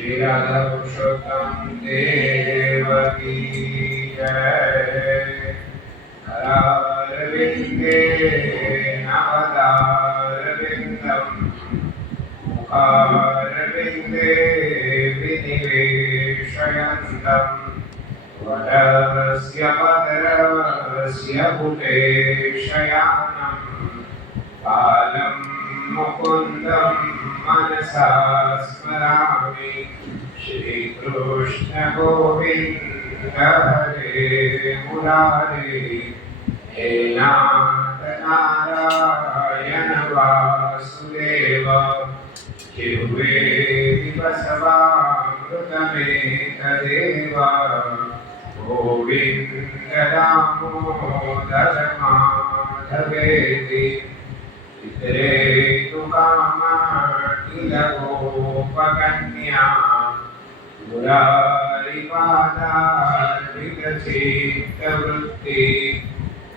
श्री राधा पुरुषोत्तम देव की जय। करारविंदे नवदारविंदम मुखारविंदे विनिवेशयन्तम् वरस्य भद्रस्य पुटे शयानम् बालं मुकुन्दं मनसा स्मरामि। श्रीकृष्ण गोविन्द हरे मुरारे हे नाथ नारायण वासुदेव। जिह्वे बसवामृतमेतदेव गोविन्द दामोदर माधवेति। इतरे तु कामाखिलगोपकन्या मुरारिपादार्पितचित्तवृत्ति।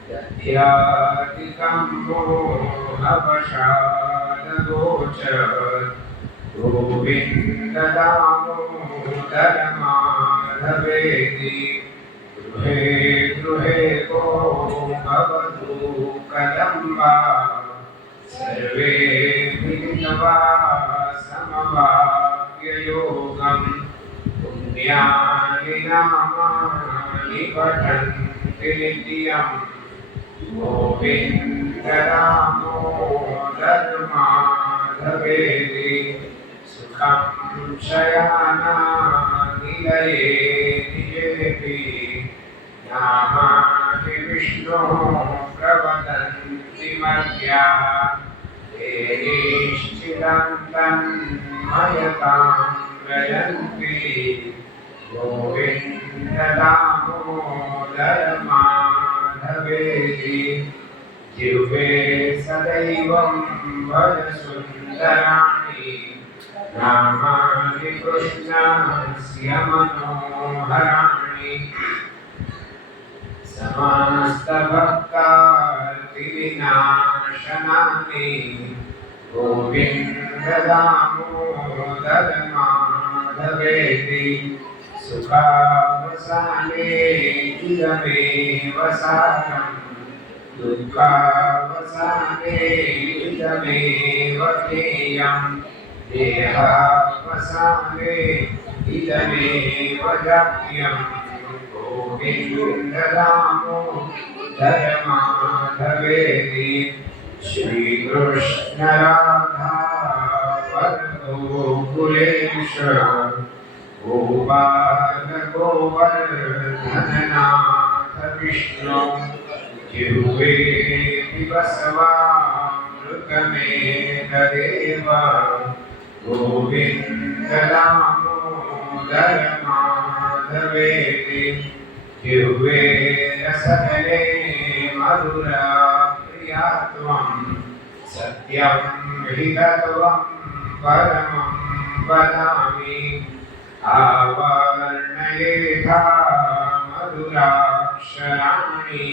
दध्यादिकं मोहवशादगोचर गोविन्द दामोदर माधवेति। गृहे गृहे गो भवतु कदम्बा सर्वे मिलित्वा समवाप्ययोगम्। पुण्यानि नामानि पठन्ति नित्यम् गोविन्द दामोदर माधवेति। सुखं शयनानिलये निजेति नामानि विष्णोः प्रवदन्ति मर्त्याः। ते निश्चिदन्तं मयतां गयन्ति गोविन्द दामोदर माधवेति। जिह्वे सदैवं वदसुन्दराणि नामानि कृष्णस्य मनोहराणि। समस्तभक्तार्तिविनाशनानि गोविन्द दामोदर माधवेति। सुखावसाने इदमेव सारम् दुःखावसाने इदमेव ज्ञेयम्। देहावसाने इदमेव जाप्यम् गोविन्द दामोदर माधवेति। श्रीकृष्ण राधा वरदो कुलेश गोपाल गोवर्धननाथ विष्णु। जिह्वे बसवामृतमेतदेव गोविन्द दामोदर माधवेति। जिह्वे रसधरे मधुरा प्रिया त्वं। सत्यं हि परमं वदामि। आवर्णयेथा मधुराक्षराणि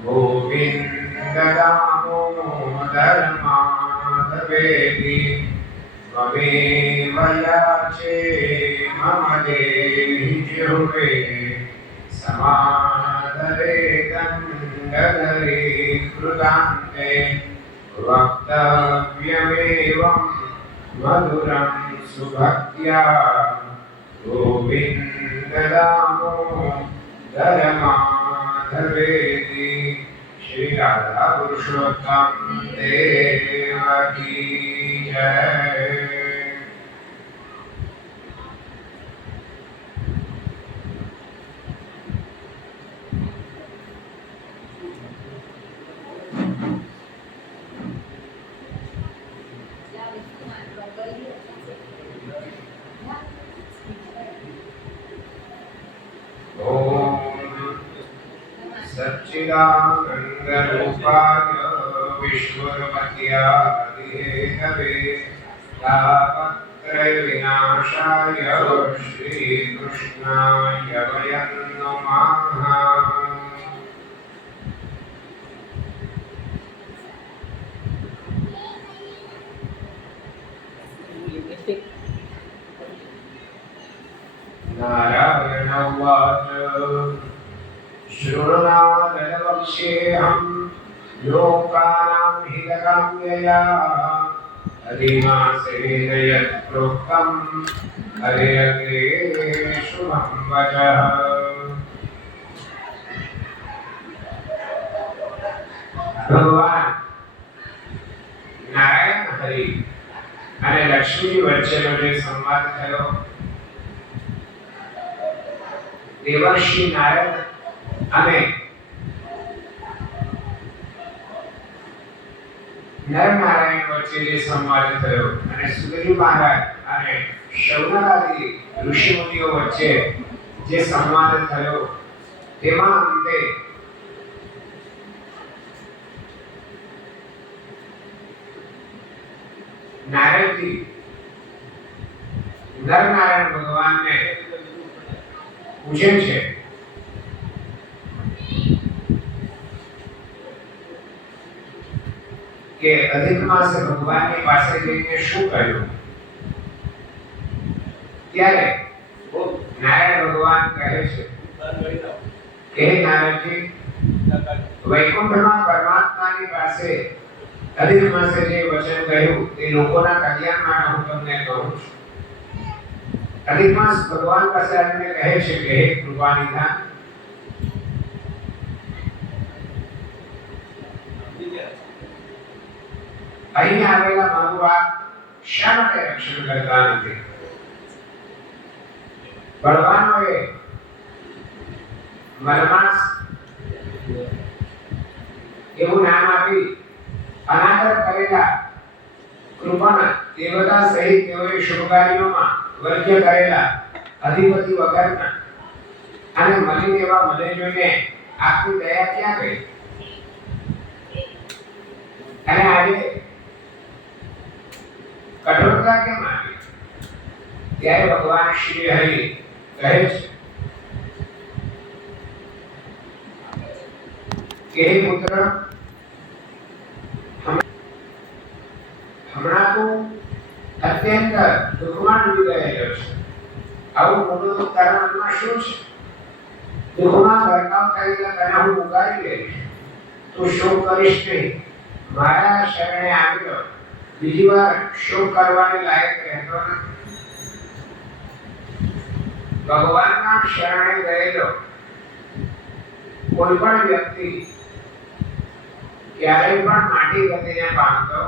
गोविन्द दामोदर माधवेति। त्वमेव याचे मम देहि जिह्वे समादरे गङ्गाधरे कृतान्ते। वक्तव्यमेवं मधुरं सुभक्त्या गोविन्द दामोदर माधवेति। श्री राधा पुरुषोत्तम देव की जय। सच्चिदानन्दरूपाय विश्वोत्पत्त्यादिहेतवे तापत्रयविनाशाय श्रीकृष्णाय वयं नमः। नारायण उवाच शृणुनादवक्ष्येऽहं लोकानां हितकाम्यया अधिमासेन यत् प्रोक्तं हरेर्गे शुभं वचः। भगवान नारायण हरि અને લક્ષ્મી વચ્ચેનો જે સંવાદ થયો, દેવર્ષિ નારદ અને નરનારાયણ વચ્ચે જે સંવાદ થયો અને સુખદેવ મહારાજ અને શૌનકાદી ઋષિમુનિઓ વચ્ચે જે સંવાદ થયો, તેમાં અંતે નારદજી નરનારાયણ ભગવાનને પૂછે છે કે અધિક માસે ભગવાનની પાસે જઈને શું કહ્યું? ત્યારે નારાયણ ભગવાન કહે છે કે નારદજી, વૈકુંઠમાં પરમાત્માની પાસે અધિક માસે જે વચન કહ્યું તે લોકોના કલ્યાણ માટે હું તમને કહું છું. અધિક માસ ભગવાન પાસે આવીને કહે છે કે હે કૃપાનિધાન, અહીં આવેલા મારું આપ શા માટે રક્ષણ કરતા નથી? બળવાનોએ મલમાસ એવું નામ આપી અનાદર કરેલા કૃપણ દેવતા સહિત તેઓએ શુભ કાર્યોમાં વર્જ્ય કરેલા અધિપતિ વગરના અને મલિન એવા મને જોઈને આપની દયા ક્યાં ગઈ? અને આજે કઠોરતા કેમ આવી? ત્યારે ભગવાન શ્રી હરિ કહે છે કે હે પુત્ર, હમણાં તું અત્યંત દુઃખમાં ડૂબી ગયેલો છે. આવું મોટું તારા મનમાં શું છે? દુઃખમાં ગરકાવ થયેલા તને હું ઉગારી લઈશ. તું શોક કરીશ નહીં. મારા શરણે આવેલો બીજી વાર શોક કરવાની લાયક રહેતો નથી. ભગવાનના શરણે ગયેલો કોઈ પણ વ્યક્તિ ક્યારેય પણ માટી ગતિને પામતો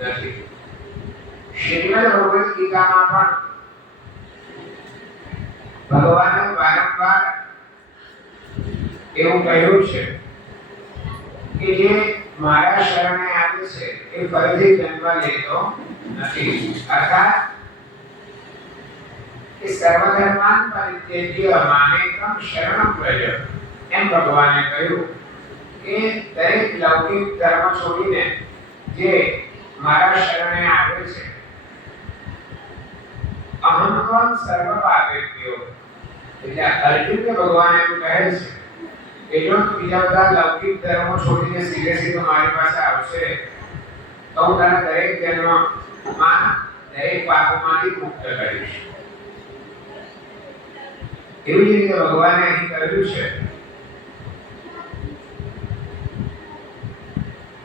નથી. શ્રીમદ ભગવદ ગીતામાં પણ ભગવાને વારંવાર એવું કહ્યું છે કે જે મારા શરણે આવે છે એ ફરીથી જન્મ લેતો નથી. અર્થાત કે સર્વધર્માન પરિત્યજ્ય મામેકં શરણં વ્રજ. એમ ભગવાને કહ્યું કે દરેક લૌકિક ધર્મ છોડીને જે મારા શરણે આવે છે, અહમ ત્વં સર્વ પાપેભ્યો. એટલે અર્જુનને ભગવાન એમ કહે છે કે જો બીજા બધા લૌકિક ધર્મો છોડીને સીધે સીધો મારી પાસે આવશે તો હું તને દરેક જન્મમાં દરેક પાપોમાંથી મુક્ત કરીશ. એવી જ રીતે ભગવાને અહીં કહ્યું છે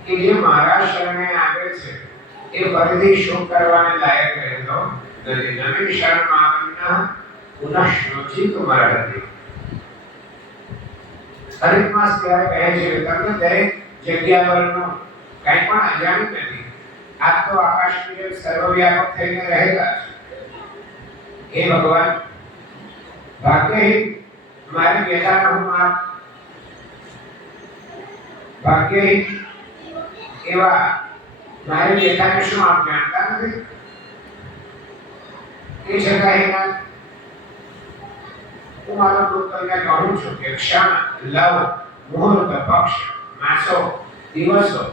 કે જે મારા શરણે આવે છે એ ફરીથી શોક કરવાને લાયક રહેતો નથી. નમે શરણમાગમ્યઃ પુનઃશ્નોચિત મરહતિ. હરેક માસ ત્યારે કહે છે કે તમને દરેક જગ્યા પરનો કંઈ પણ અજાણ્યું નથી. આપ તો આકાશની જેમ સર્વવ્યાપક થઈને રહેલા છે. હે ભગવાન, ભાગ્યહીન મારી વ્યથાનો હું આપ ભાગ્યહીન એવા મારી વ્યથાને શું આપ જાણતા નથી? એ છતાં હું મારો દુઃખ તમને કહું છું કે ક્ષણ, લવ, મુહૂર્ત, પક્ષ, માસો, દિવસો,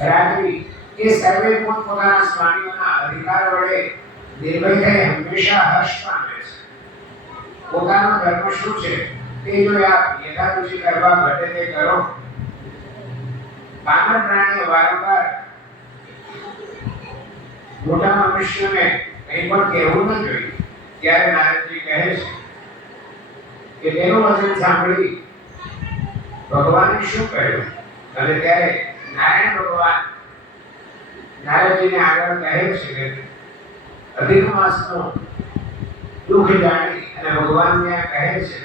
રાત્રિ એ સર્વે પોતપોતાના સ્વામીઓના અધિકાર વડે નિર્ભય થઈ હંમેશા હર્ષ પામે છે. પોતાનો ધર્મ શું છે તે જો આપ યથારુચિ કરવા ઘટે તે કરો. પામર પ્રાણીઓ વારંવાર મોટા મનુષ્યોને કંઈ પણ કહેવું ન જોઈએ. ત્યારે નારદજી કહે છે કે તેનું વચન સાંભળી ભગવાને શું કહ્યું અને ત્યારે નારાયણ ભગવાન નારદજીને આગળ કહે છે કે અધિક માસનો દુઃખ જાણી અને ભગવાનને કહે છે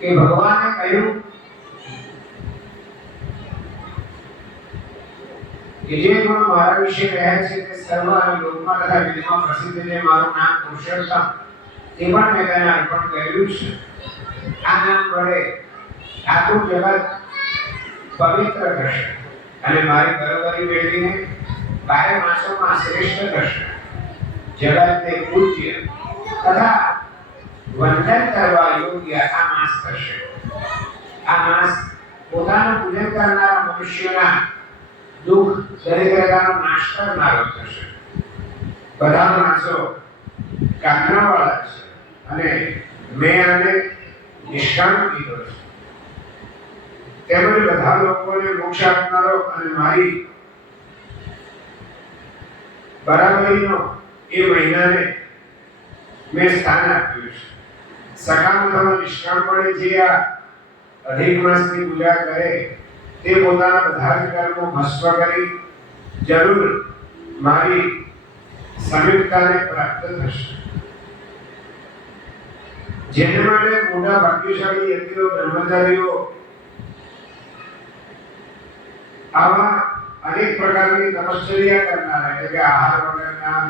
કે ભગવાને કહ્યું કે જે ગુણ મારા વિશે કહે છે તે સર્વ લોકમાં તથા વિદમાં પ્રસિદ્ધ છે. મારું નામ પુરુષોત્તમ તે પણ મેં તેને અર્પણ કર્યું છે. આ નામ વડે આખું જગત પવિત્ર થશે અને મારી બરોબરી મેળવીને 12 માસોમાં શ્રેષ્ઠ થશે. જગતને પૂજ્ય તથા વંદન કરવા યોગ્ય આ માસ થશે. આ માસ પોતાનું પૂજન કરનારા મનુષ્યોના દુઃખ દરિદ્રતાનો નાશ કરનારો થશે. બધા માણસો કામનાવાળા છે અને મેં આને નિષ્કામ કીધો છે. તેમજ બધા લોકોને મોક્ષ આપનારો અને મારી બરાબરીનો એ મહિનાને મેં સ્થાન આપ્યું છે. સકામ અથવા નિષ્કામપણે જે આ અધિક માસની પૂજા કરે તે પોતાના બધા જ કર્મો ભસ્મ કરી જરૂર મારી સમીપતાને પ્રાપ્ત થશે. જેને માટે મોટા ભાગ્યશાળી યતિઓ બ્રહ્મચારીઓ આવા અનેક પ્રકારની તપશ્ચર્યા કરનારા એટલે કે આહાર વગરના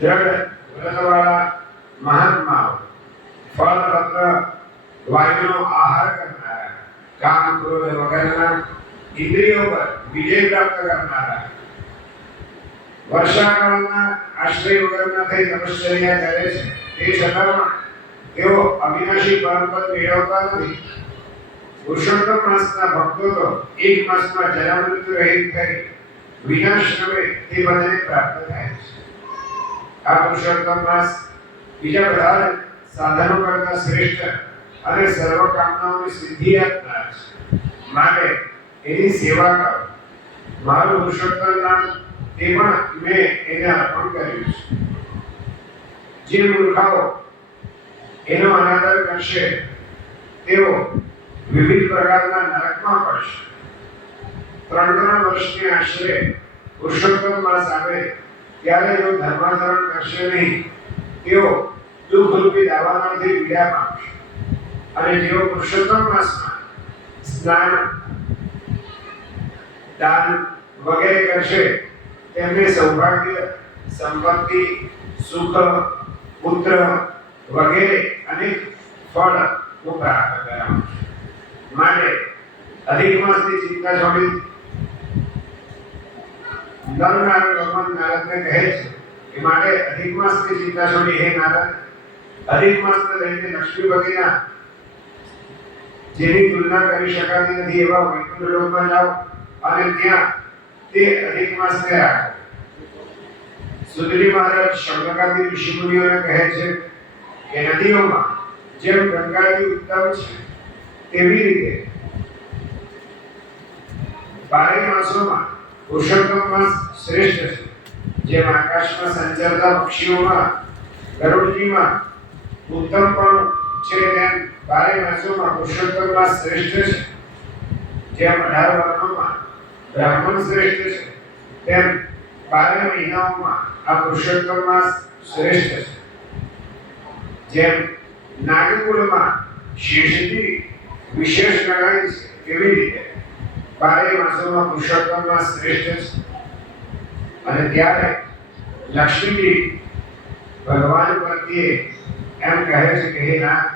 દ્રઢ વ્રતવાળા મહાત્માઓ, ફળ પત્ર વાયુનો આહાર કરનારા, કામ ક્રોધ વગરના ઇન્દ્રિયો પર વિજય પ્રાપ્ત કરનારા, વર્ષાકાળના આશ્રય વગરના થઈ તપશ્ચર્યા કરે છે તે છતાં પણ તેઓ અવિનાશી પરમ પદ મેળવતા નથી. પુરુષોત્તમ માસના ભક્તો તો એક માસમાં જન્મ મૃત્યુ રહિત થઈ વિનાશ નમે તે પદને પ્રાપ્ત થાય છે. આ પુરુષોત્તમ માસ બીજા બધા સાધનો કરતા શ્રેષ્ઠ અને સર્વ કામનાઓની સિદ્ધિ આપનાર છે. માટે એની સેવા કરો. મારું પુરુષોત્તમ નામ તે પણ મેં એને અર્પણ કર્યું છે. જે મૂર્ખાઓ એનો અનાદર કરશે તેઓ વિવિધ પ્રકારના નરકમાં પડશે. 3 વર્ષની આશરે પુરુષોત્તમ માસ આવે ત્યારે જો ધર્માચરણ કરશે નહીં તેઓ દુઃખરૂપી દાવાનળથી પીડા પામશે. અને જેઓ પુરુષોત્તમ માસમાં સ્નાન દાન વગેરે કરશે તેમને સૌભાગ્ય, સંપત્તિ, સુખ, પુત્ર વગેરે અનેક ફળ હું પ્રાપ્ત કરાવું છું. માટે અધિક માસની ચિંતા છોડી ભગવાન નારદને કહે છે કે માટે અધિક માસની ચિંતા છોડી હે નારદ, અધિક માસને લઈને લક્ષ્મીપતિના જેની તુલના કરી શકાતી નથી એવા વૈકુંઠ લોકમાં જાઓ અને ત્યાં તે અધિક માસને રાખો. સુધરી મહારાજ શંકરાદી ઋષિમુનિઓને કહે છે કે નદીઓમાં જેમ ગંગાજી ઉત્તમ છે તેવી રીતે 12 માસોમાં પુરુષોત્તમ માસ શ્રેષ્ઠ છે. જેમ આકાશમાં સંચરતા પક્ષીઓમાં ગરુડજીમાં ઉત્તમપણું છે તેમ 12 માસોમાં પુરુષોત્તમ માસ શ્રેષ્ઠ છે. જેમ 18 વર્ણોમાં બ્રાહ્મણ શ્રેષ્ઠ છે તેમ 12 મહિનાઓમાં આ પુરુષોત્તમ માસ શ્રેષ્ઠ છે. જેમ નાગકુળમાં શેષજી વિશેષ ગણાય છે કેવી રીતે 12 માસોમાં પુરુષોત્તમ માસ શ્રેષ્ઠ છે. અને ત્યારે લક્ષ્મીજી ભગવાન પ્રત્યે એમ કહે છે કે હે નાથ,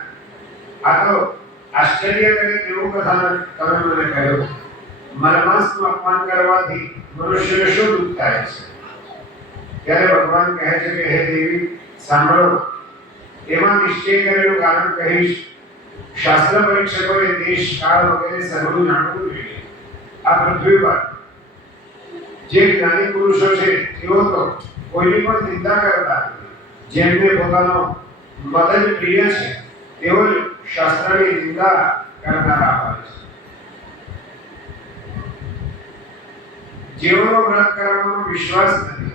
આ તો આશ્ચર્ય કરે તેવું કથા તમે મને કહ્યું. મનમાસનું અપમાન કરવાથી મનુષ્યને શું દુઃખ થાય છે? ત્યારે ભગવાન કહે છે કે હે દેવી સાંભળો, એમાં નિશ્ચય કરેલું કારણ કહીશ. શાસ્ત્ર પરીક્ષકોએ દેશ કાળ વગેરે સર્વનું જાણવું જોઈએ. આ પૃથ્વી પર જે જ્ઞાની પુરુષો છે તેઓ તો કોઈની પણ નિંદા કરતા નથી. જેમને પોતાનો મત જ પ્રિય છે તેઓ જ શાસ્ત્રની નિંદા કરનારા હોય છે. જેઓનો વ્રત કરવામાં વિશ્વાસ નથી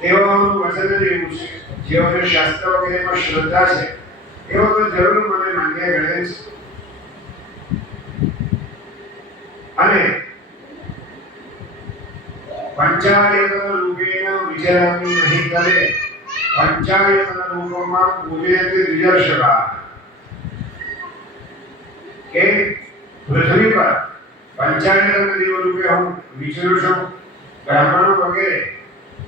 તેઓનું વચન જ એવું છે, જેઓને શાસ્ત્ર વગેરેમાં શ્રદ્ધા છે તેઓ તો જરૂર મને માન્ય ગણે છે. અને પંચાયતન રૂપેણ વિચરામિ નહીં કરે પંચાયતન રૂપમાં પૂજયતે દ્વિજર્ષભા. કે પૃથ્વી પર પંચાયતન દેવ રૂપે હું વિચરું છું. બ્રાહ્મણો વગેરે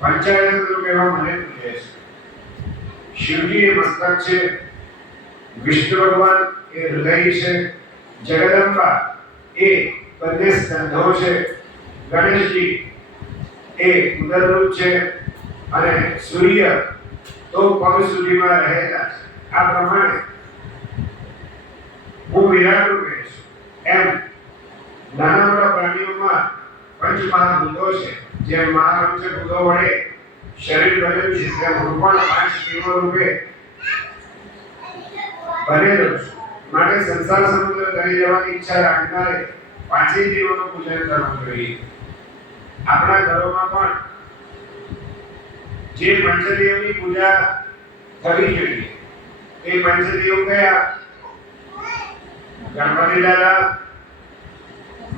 પંચાયતન રૂપે મને પૂજે છે. શિવજી એ મસ્તક છે, વિષ્ણુ ભગવાન એ હૃદય છે, જગદંબા એ બંને સ્કંધો છે, ગણેશજી એ ઉદરરૂપ છે અને સૂર્ય તો પગ સુધીમાં રહેલા છે. આ પ્રમાણે હું વિરાટ રૂપે છું. એમ નાના મોટા પ્રાણીઓમાં પંચ મહાભૂતો છે. જેમ મહાપંચભૂતો વડે શરીર બનેલું છે તેમ હું પણ પાંચ દેવો રૂપે બનેલો છું. માટે સંસાર સમુદ્ર તરી જવાની ઈચ્છા રાખનારે પાંચેય દેવોનું પૂજન કરવું જોઈએ. આપણા ઘરોમાં પણ જે પંચદેવની પૂજા થવી જોઈએ એ પંચદેવ કયા? ગણપતિ દાદા,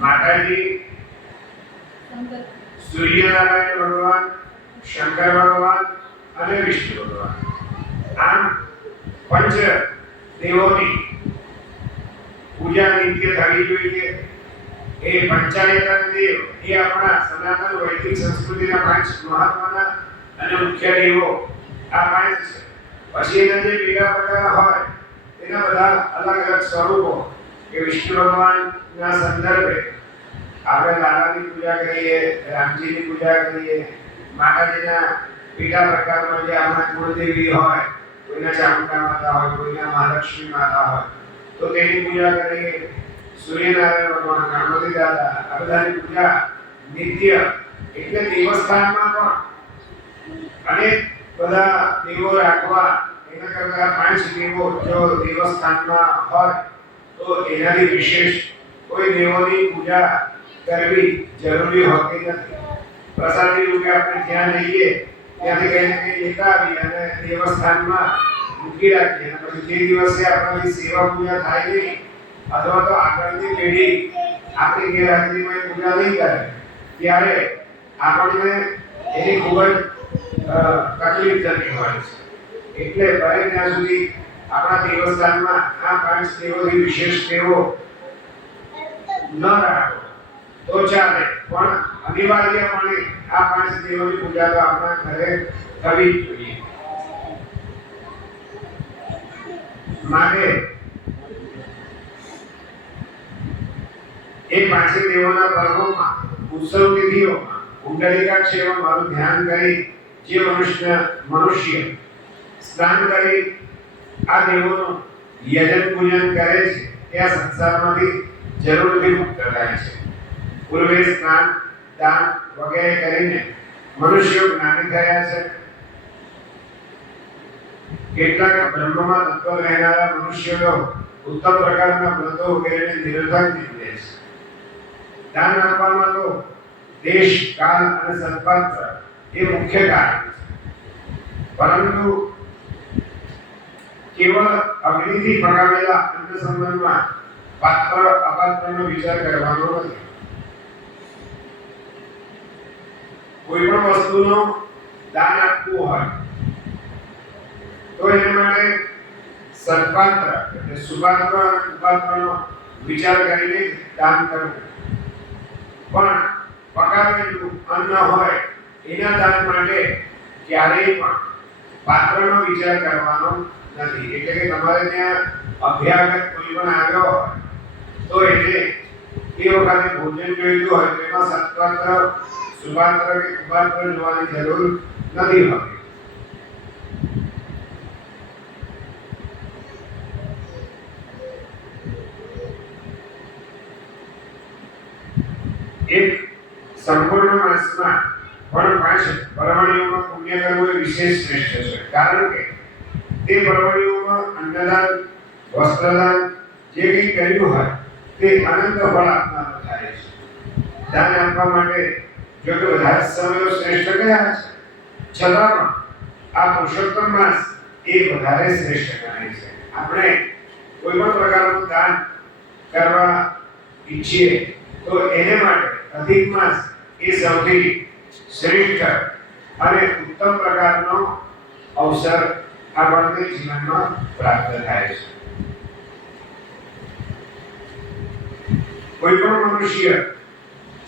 માતાજી, સૂર્યનારાયણ ભગવાન, શંકર ભગવાન અને વિષ્ણુ ભગવાન. આમ પંચ દેવોની પૂજા નિત્ય થવી જોઈએ. એ પંચાયતન દેવ એ આપણા સનાતન વૈદિક સંસ્કૃતિના પાંચ મહત્વના અને મુખ્ય દેવો આ પાંચ છે. પછી એના જે બીજા પ્રકાર હોય એના બધા અલગ અલગ સ્વરૂપો કે વિષ્ણુ ભગવાનના સંદર્ભે આપણે લાલાની પૂજા કરીએ, રામજીની પૂજા કરીએ, માતાજીના બીજા પ્રકારમાં જે આપણા કુળદેવી હોય, કોઈના ચામુંડા માતા હોય, કોઈના મહાલક્ષ્મી માતા હોય તો તેની પૂજા કરીએ. સૂર્યનારાયણ ભગવાન, ગણપતિ દાદા આ બધાની પૂજા નિત્ય એટલે દેવસ્થાનમાં પણ અનેક બધા દેવો રાખવા એના કરતા પાંચ દેવો જો દેવસ્થાનમાં હોય તો એનાથી વિશેષ કોઈ દેવોની પૂજા કરવી જરૂરી હોતી નથી. પ્રસાદી રૂપે આપણે જ્યાં જઈએ ત્યાંથી કહીને લેતા આવીએ અને દેવસ્થાનમાં મૂકી રાખીએ. પછી જે દિવસે આપણાથી સેવા પૂજા થાય નહીં અથવા તો આગળની પેઢી આપણી ગેરહાજરીમાં પૂજા નહીં કરે ત્યારે આપણને એની ખૂબ જ તકલીફ થતી હોય છે. એટલે બને ત્યાં સુધી આપણા દેવસ્થાનમાં આ પાંચ દેવોથી વિશેષ દેવો ન રાખો તો ચાલે, પણ અનિવાર્યપણે આ પાંચ દેવોની પૂજા તો આપણા ઘરે થવી જ જોઈએ. માટે એ પાંચે દેવોના પર્વોમાં ઉત્સવ તિથિઓમાં કુંડલિકાક્ષેમાં મારું ધ્યાન કરી જે મનુષ્ય સ્નાન કરી આ દેવોનું યજન પૂજન કરે છે તે આ સંસારમાંથી જરૂરથી મુક્ત થાય છે. પૂર્વે સ્નાન દાન વગેરે કરીને મનુષ્યો જ્ઞાની થયા છે. કેટલાક બ્રહ્મમાં તત્વ રહેનારા મનુષ્યો ઉત્તમ પ્રકારના વ્રતો વગેરેને નિરર્થક નીકળે છે. દાન આપવામાં તો દેશ, કાલ અને સત્પાત્ર એ મુખ્ય કારણ છે. પરંતુ કેવળ અગ્નિથી પકાવેલા અન્ન સંબંધમાં પાત્ર અપાત્રનો વિચાર કરવાનો નથી. કોઈ પણ વસ્તુનો દાન આપવું હોય તો એના માટે સત્પાત્ર એટલે સુપાત્ર અને કુપાત્રનો વિચાર કરીને દાન કરવું. પણ પકાવેલું અન્ન હોય એના દાન માટે ક્યારેય પણ પાત્રનો વિચાર કરવાનો નથી. એટલે કે તમારે ત્યાં અભ્યાગત કોઈ પણ આવ્યો હોય તો એને એ વખતે ભોજન જોઈતું હોય તો એમાં સત્પાત્ર, સુપાત્ર કે કુપાત્ર જોવાની જરૂર નથી હોતી. એક સંપૂર્ણ માસમાં પણ પાંચ પરમણીઓમાં પુણ્ય કરવું એ વિશેષ શ્રેષ્ઠ છે. કારણ કે તે પરમણીઓમાં અન્નદાન, વસ્ત્રદાન જે કંઈ કર્યું હોય તે અનંત ફળ આપનારું થાય છે. દાન આપવા માટે જો કે બધા સમયો શ્રેષ્ઠ ગયા છે, છતાં પણ આ પુરુષોત્તમ માસ એ વધારે શ્રેષ્ઠ ગણાય છે. આપણે કોઈ પણ પ્રકારનું દાન કરવા ઈચ્છીએ તો એને માટે અધિક માસ એ સૌથી શ્રેષ્ઠ અને ઉત્તમ પ્રકારનો અવસર આપણને જીવનમાં પ્રાપ્ત થાય છે. કોઈ પણ મનુષ્ય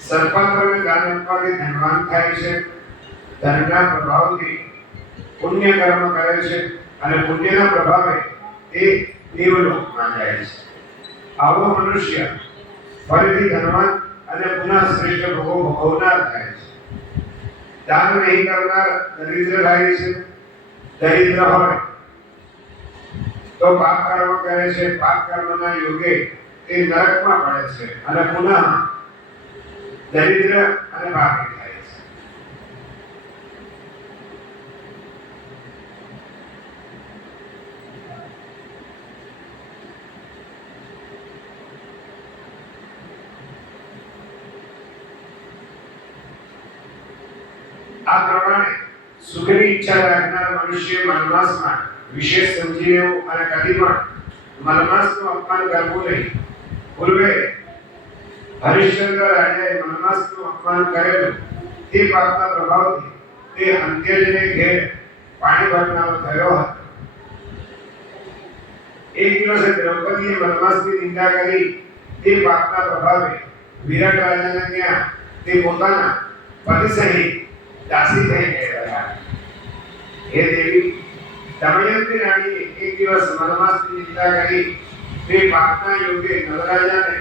સર્પાત્રને દાન આપવાથી ધનવાન થાય છે. ધનના પ્રભાવથી પુણ્ય કર્મ કરે છે અને પુણ્યના પ્રભાવે તે દેવલોકમાં જાય છે. આવો મનુષ્ય ફરીથી ધનવાન અને પુનઃ શ્રેષ્ઠ ભોગો ભોગવનાર થાય છે. દાન નહીં કરનાર દરિદ્ર થાય છે. દરિદ્ર હોય તો પાપ કર્મ કરે છે. પાપ કર્મના યોગે તે નરકમાં પડે છે અને પુનઃ દરિદ્ર અને પાપી થાય છે. આ પ્રમાણે સુખની ઈચ્છા રાખનાર મનુષ્ય મનમાસમાં વિશેષ સમજી લેવું અને કદી પણ મનમાસનું અપમાન કરવું નહીં. પૂર્વે હરિશ્ચંદ્ર રાજાએ મનમાસનું અપમાન કરેલું તે પાપના પ્રભાવથી તે અંત્યજને ઘેર પાણી ભરનારો થયો હતો. એક દિવસે દ્રૌપદીએ મનમાસની નિંદા કરી તે પાપના પ્રભાવે વિરાટ રાજાને ત્યાં તે પોતાના પતિ સહિત દાસી થઈ ગયા. હે દેવી, દમયંતી રાણીએ એક દિવસ મનમાસની નિંદા કરી તે પાપના યોગે નલરાજાને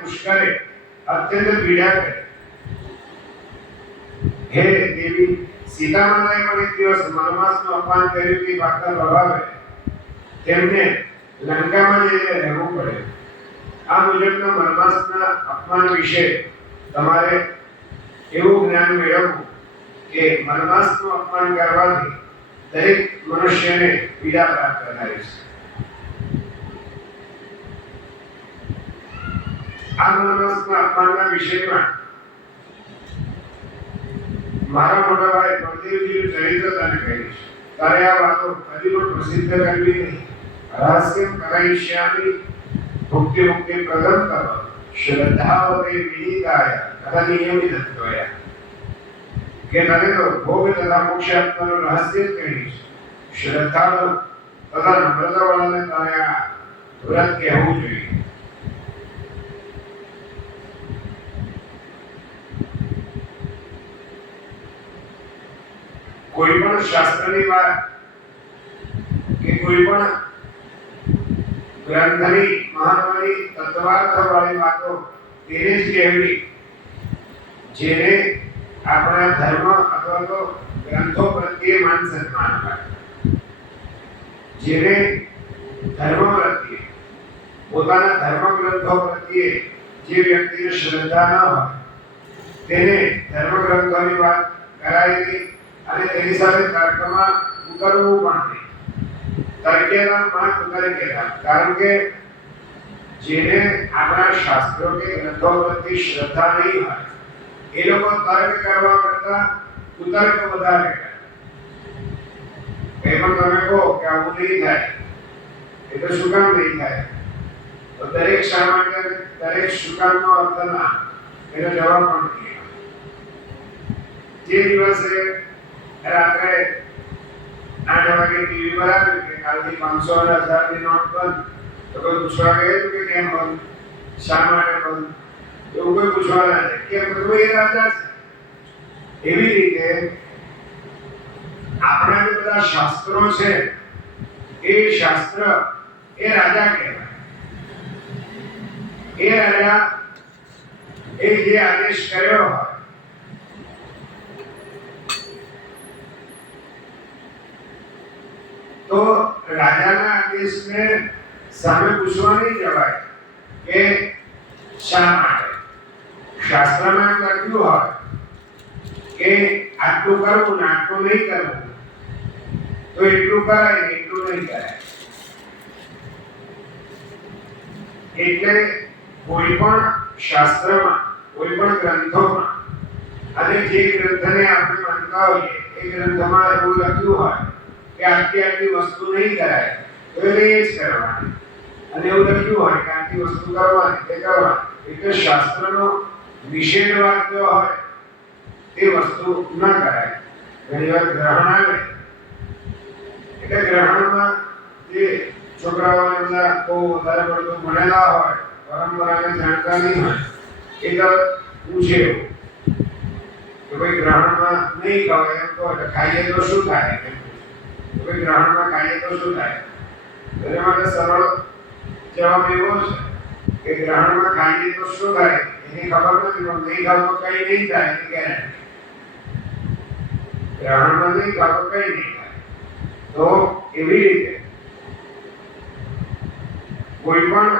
પુષ્કરે અત્યંત પીડા કરી. હે દેવી, સીતા માતાએ પણ એક દિવસ મનમાસનું અપમાન કર્યું કે પાપના પ્રભાવે તેમને લંકામાં જઈને રહેવું પડ્યું. આ મુજબના મનમાસના અપમાન વિશે તમારે એવું જ્ઞાન મેળવવું કે મનમાસનું અપમાન કરવાથી દરેક મનુષ્યને પીડા પ્રાપ્ત થાય છે. આ મનમાસના અપમાનના વિષયમાં મારા મોટા ભાઈ બળદેવજીનું ચરિત્ર તને કહીશ. તારે આ વાતો હજી પણ પ્રસિદ્ધ કરવી નહીં. રહસ્યમ કરાઈષ્યામિ ભુક્તિ મુક્તિ પ્રદમ કર શ્રદ્ધાવતે વિનિતાય તથા નિયમિતત્વય. કે તને તો ભોગ તથા મોક્ષ આપવાનું રહસ્ય જ કહીશ. શ્રદ્ધાળુ તથા નમ્રતાવાળાને તારે આ વ્રત કહેવું જોઈએ. કોઈ પણ શાસ્ત્રની વાત કે કોઈ પણ ગ્રંથની મહત્વની તત્વાર્થવાળી વાતો તેને જ કહેવી જેને આપણા ધર્મ અથવા તો ગ્રંથો પ્રત્યે માન સન્માન હોય. જેને ધર્મ પ્રત્યે પોતાના ધર્મ ગ્રંથો પ્રત્યે જે વ્યક્તિને શ્રદ્ધા ન હોય તેને ધર્મ ગ્રંથોની વાત કરાય નહીં અને તેની સાથે તર્કમાં ઉતરવું પણ નહીં. તર્કેના માં ઉતરી કહેતા, કારણ કે જેને આપણા શાસ્ત્રો કે ગ્રંથો પ્રત્યે શ્રદ્ધા નહીં હોય એ લોકો તર્ક કરવા કરતા ઉતર્ક વધારે કરે. એમાં તમે કહો કે આવું નહીં થાય, એ તો શું કામ નહીં થાય? તો દરેક શા માટે દરેક શું કામનો અર્થ ના એનો જવાબ પણ નહીં. જે દિવસે રાત્રે 8 વાગે ટીવી પર આવ્યું કે કાલથી 500 અને 1000 ની નોટ બંધ, તો કોઈ પૂછવા ગયું કે કેમ બંધ, શા માટે બંધ, એવું કોઈ પૂછવા ના જાય. કેમ તો એ રાજા છે. એવી રીતે આપણા જે બધા શાસ્ત્રો છે એ શાસ્ત્ર એ રાજા કહેવાય. એ રાજા એ જે આદેશ કર્યો હોય તો રાજાના આદેશને સામે પૂછવા નહીં જવાય કે શા માટે. શાસ્ત્રમાં લખ્યું હોય કે આટલું કરવું ને આટલું નહીં કરવું, તો એટલું કરાય ને એટલું નહીં કરાય. એટલે કોઈ પણ શાસ્ત્રમાં, કોઈ પણ ગ્રંથોમાં અને જે ગ્રંથને આપણે માનતા હોઈએ એ ગ્રંથમાં એવું લખ્યું હોય કે આટલી વસ્તુ નહીં કરાય તો એ જ કરવાની, અને એવું લખ્યું હોય કે આટલી વસ્તુ કરવાની તે કરવાની. એટલે શાસ્ત્રનો નિષેધ વાક્ય હોય તે વસ્તુ ન કરાય. ઘણી વાર ગ્રહણ આવે એટલે ગ્રહણમાં જે છોકરાઓને બધા બહુ વધારે પડતું ભણેલા હોય, પરંપરાને જાણતા નહીં હોય, એ તો પૂછે એવું કે ભાઈ ગ્રહણમાં નહીં ખવાય એમ કહો એટલે ખાઈએ તો શું થાય, ભાઈ ગ્રહણમાં ખાઈએ તો શું થાય. એના માટે સરળ જવાબ એવો છે કે ગ્રહણમાં ખાઈએ તો શું થાય એની ખબર નથી, પણ નહીં ખાવ તો કઈ નહીં થાય એની ગેરંટી. ગ્રહણમાં નહીં ખાવ તો કઈ નહીં થાય. તો એવી રીતે કોઈ પણ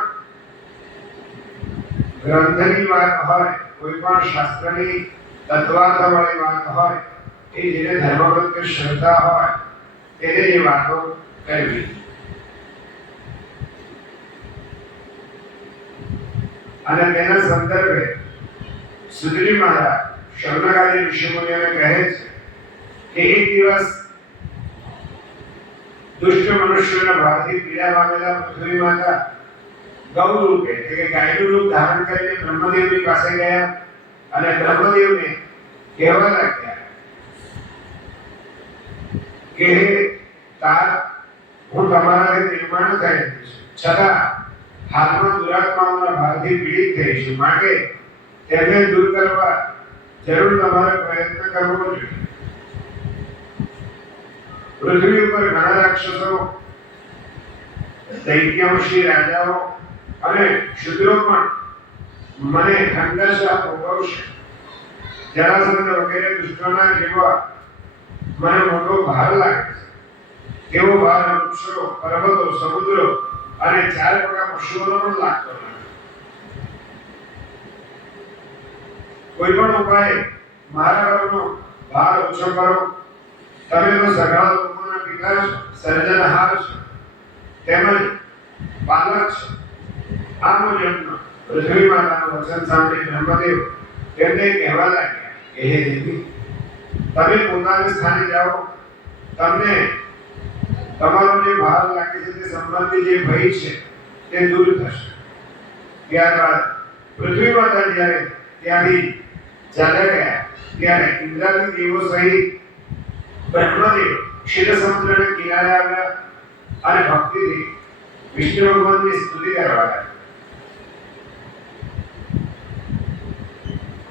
ગ્રંથની વાત હોય, કોઈ પણ શાસ્ત્રની તત્વાર્થવાળી વાત હોય, એ જેને ધર્મ પ્રત્યે શ્રદ્ધા હોય તેને એ વાતો કરવી. અને તેના સંદર્ભે સુધીર મહારાજ શૌનકાદી ઋષિમુનિઓને કહે છે કે એક દિવસ દુષ્ટ મનુષ્યોના ભાવથી પીડા પામેલા પૃથ્વી માતા ગૌ રૂપે એટલે કે ગાયનું રૂપ ધારણ કરીને બ્રહ્મદેવની પાસે ગયા અને બ્રહ્મદેવને કહેવા લાગ્યા કે તાર હું તમારાથી નિર્માણ થયેલ છું, છતાં હાલમાં દુરાત્માઓના ભાવથી પીડિત થઈ છું, માટે તેમને દૂર કરવા જરૂર તમારે પ્રયત્ન કરવો જોઈએ. પૃથ્વી ઉપર ઘણા રાક્ષસો, દૈત્યવંશી રાજાઓ અને શુદ્રો પણ મને ખંડશઃ ભોગવશે. જરાસંધ વગેરે દુષ્ટોના જેવા મને મોટો ભાર લાગે છે. તેવો ભાર વૃક્ષો, પર્વતો, સમુદ્રો અને ચાર પગા પશુઓનો પણ લાગતો નથી. કોઈ પણ ઉપાય મારા પરનો ભાર ઓછો કરો. તમે તો સગા લોકોના પિતા છો, સર્જનહાર છો, તેમજ પાલક છો. આ મુજબનો પૃથ્વી માતાનું વચન સાંભળી બ્રહ્મદેવ તેમને કહેવા લાગ્યા કે હે દેવી, તમે પોતાના સ્થાને જાઓ. તમને તમારો જે ભાર લાગે છે તે સંબંધી જે ભય છે તે દૂર થશે. ત્યારબાદ પૃથ્વી માતા જ્યારે ત્યાંથી ચાલ્યા ગયા ત્યારે ઇન્દ્રાદી દેવો સહિત બ્રહ્મદેવ ક્ષીર સમુદ્રના કિનારે આવ્યા અને ભક્તિથી વિષ્ણુ ભગવાનની સ્તુતિ કરવા લાગ્યા.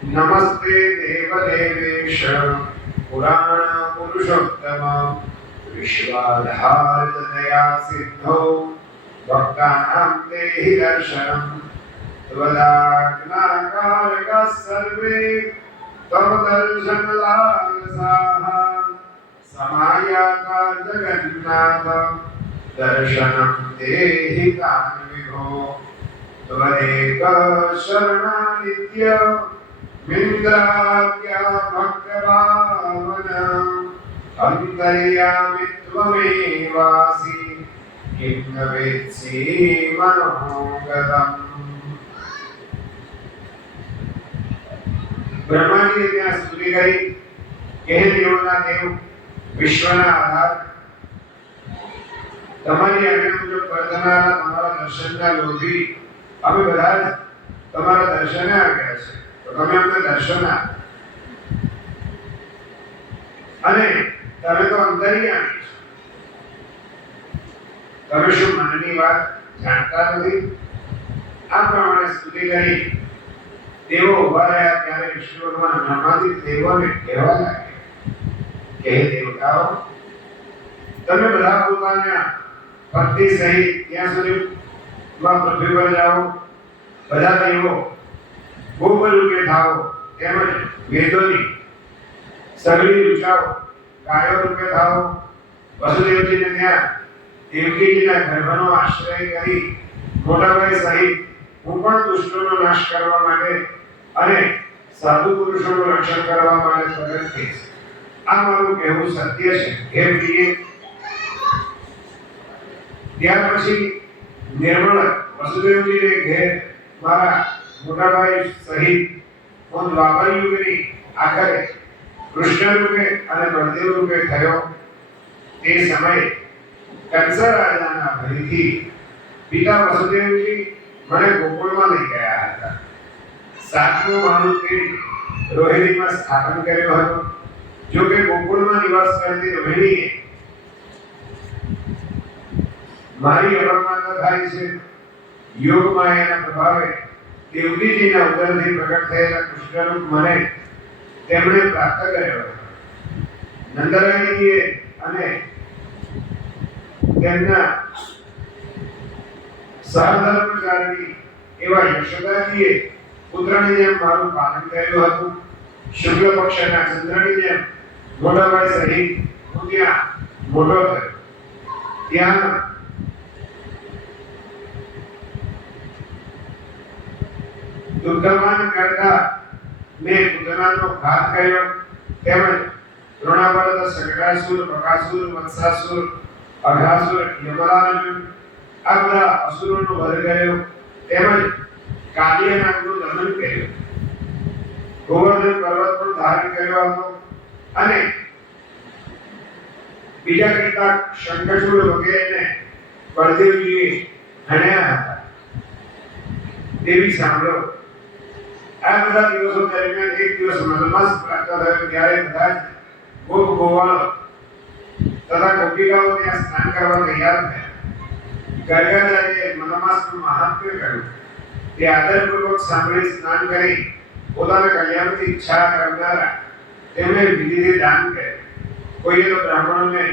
નમસ્તે દેવદેવેશ પુરાણ પુરુષોત્તમ વિશ્વાધાર દયા સિદ્ધો ભક્તાનાં દેહિ દર્શનમ ત્વદાજ્ઞાકારક સર્વે તવ દર્શન લાલસાઃ સમાયાતા જગન્નાથ દર્શનમ દેહિ તાન વિભો ત્વદેક શરણાનિત્ય મિન્દ્રાદ્યા ભક્તભાવન અંતર્યામિ ત્વમેવાસી કિમ ન વેત્સી મનોગતમ. બ્રહ્માજીએ ત્યાં સ્તુતિ કરી કે હે દેવોના દેવ, વિશ્વના આધાર, તમારી આજ્ઞા મુજબ વર્તનારા તમારા દર્શનના લોભી અમે બધા જ તમારા દર્શને આવ્યા છે, તો તમે અમને દર્શન આપો. અને તમે તો અંતર્યામી છો, તમે શું મનની વાત જાણતા નથી? આ પ્રમાણે સ્તુતિ કરી દેવો ઉભા રહ્યા ત્યારે વિષ્ણુ ભગવાન બ્રહ્માદિક દેવોને કહેવા લાગ્યા કે હે દેવતાઓ, તમે બધા પોતાના ભક્તિ સહિત ત્યાં સુધી પૃથ્વી પર જાઓ. બધા દેવો ગોપ રૂપે થાઓ, તેમજ વેદોની સગળી રૂચાઓ, ગાયો રૂપે થાઓ. વસુદેવજીને ત્યાં દેવકીજીના ગર્ભનો આશ્રય કરી મોટાભાઈ સહિત હું પણ દુષ્ટોનો નાશ કરવા માટે અને સાધુ પુરુષોનું રક્ષણ કરવા માટે પ્રગટ થઈશ. આ મારું કહેવું સત્ય છે હે પ્રિય. ત્યાર પછી નિર્મળ વસુદેવજીને ઘેર મારા મોટા ભાઈ સહિત હું દ્વાપર યુગની આખરે કૃષ્ણ રૂપે અને બળદેવ રૂપે થયો તે સમયે કંસ રાજાના ભયથી પિતા વસુદેવજી મને ગોકુળમાં લઈ ગયા હતા. 7મું માનું તેજ રોહિણીમાં સ્થાપન કર્યો હતો. જો કે ગોકુળમાં નિવાસ કરતી રોહિણીએ મારી અવમાનના થાય છે. યોગ માયાના પ્રભાવે દેવકીજીના ઉદરથી પ્રગટ થયેલા કૃષ્ણરૂપ મને તેમણે પ્રાપ્ત કર્યો. નંદરાણીજીએ અને તેમના સહધર્મચારી એવા યશોદાજીએ પુત્રની જેમ મારું પાલન કર્યું હતું. શુક્લ પક્ષના ચંદ્રની જેમ મોટા ભાઈ સહિત હું ત્યાં મોટો થયો. ત્યાં દુર્ગમાન કરતા મેં પુતનાનો ઘાત કર્યો. તેમજ દ્રોણાવર્ત, શંકરાસુર, બકાસુર, વત્સાસુર, અઘાસુર, યમરાજન આ બધા અસુરોનો વધ કર્યો. તેમજ કાલિય નાગનું દમન કર્યું. ગોવર્ધન પર્વત પણ ધારણ કર્યો હતો અને બીજા કેટલાક શંખચૂડ વગેરેને બળદેવજીએ હણ્યા હતા. દેવી સાંભળો, આ બધા દિવસો દરમિયાન એક દિવસ મલમાસ પ્રાપ્ત થયો ત્યારે બધા જ ગોપ ગોવાળો તથા ગોપિકાઓ ત્યાં સ્નાન કરવા તૈયાર થયા. ગર્ગાચાર્યે મલમાસનું મહાત્મ્ય કહ્યું. તે આદરપૂર્વક સાંભળી સ્નાન કરી પોતાના કલ્યાણની ઈચ્છા કરનારા તેમણે વિધિથી દાન કર્યું. કોઈએ તો બ્રાહ્મણોને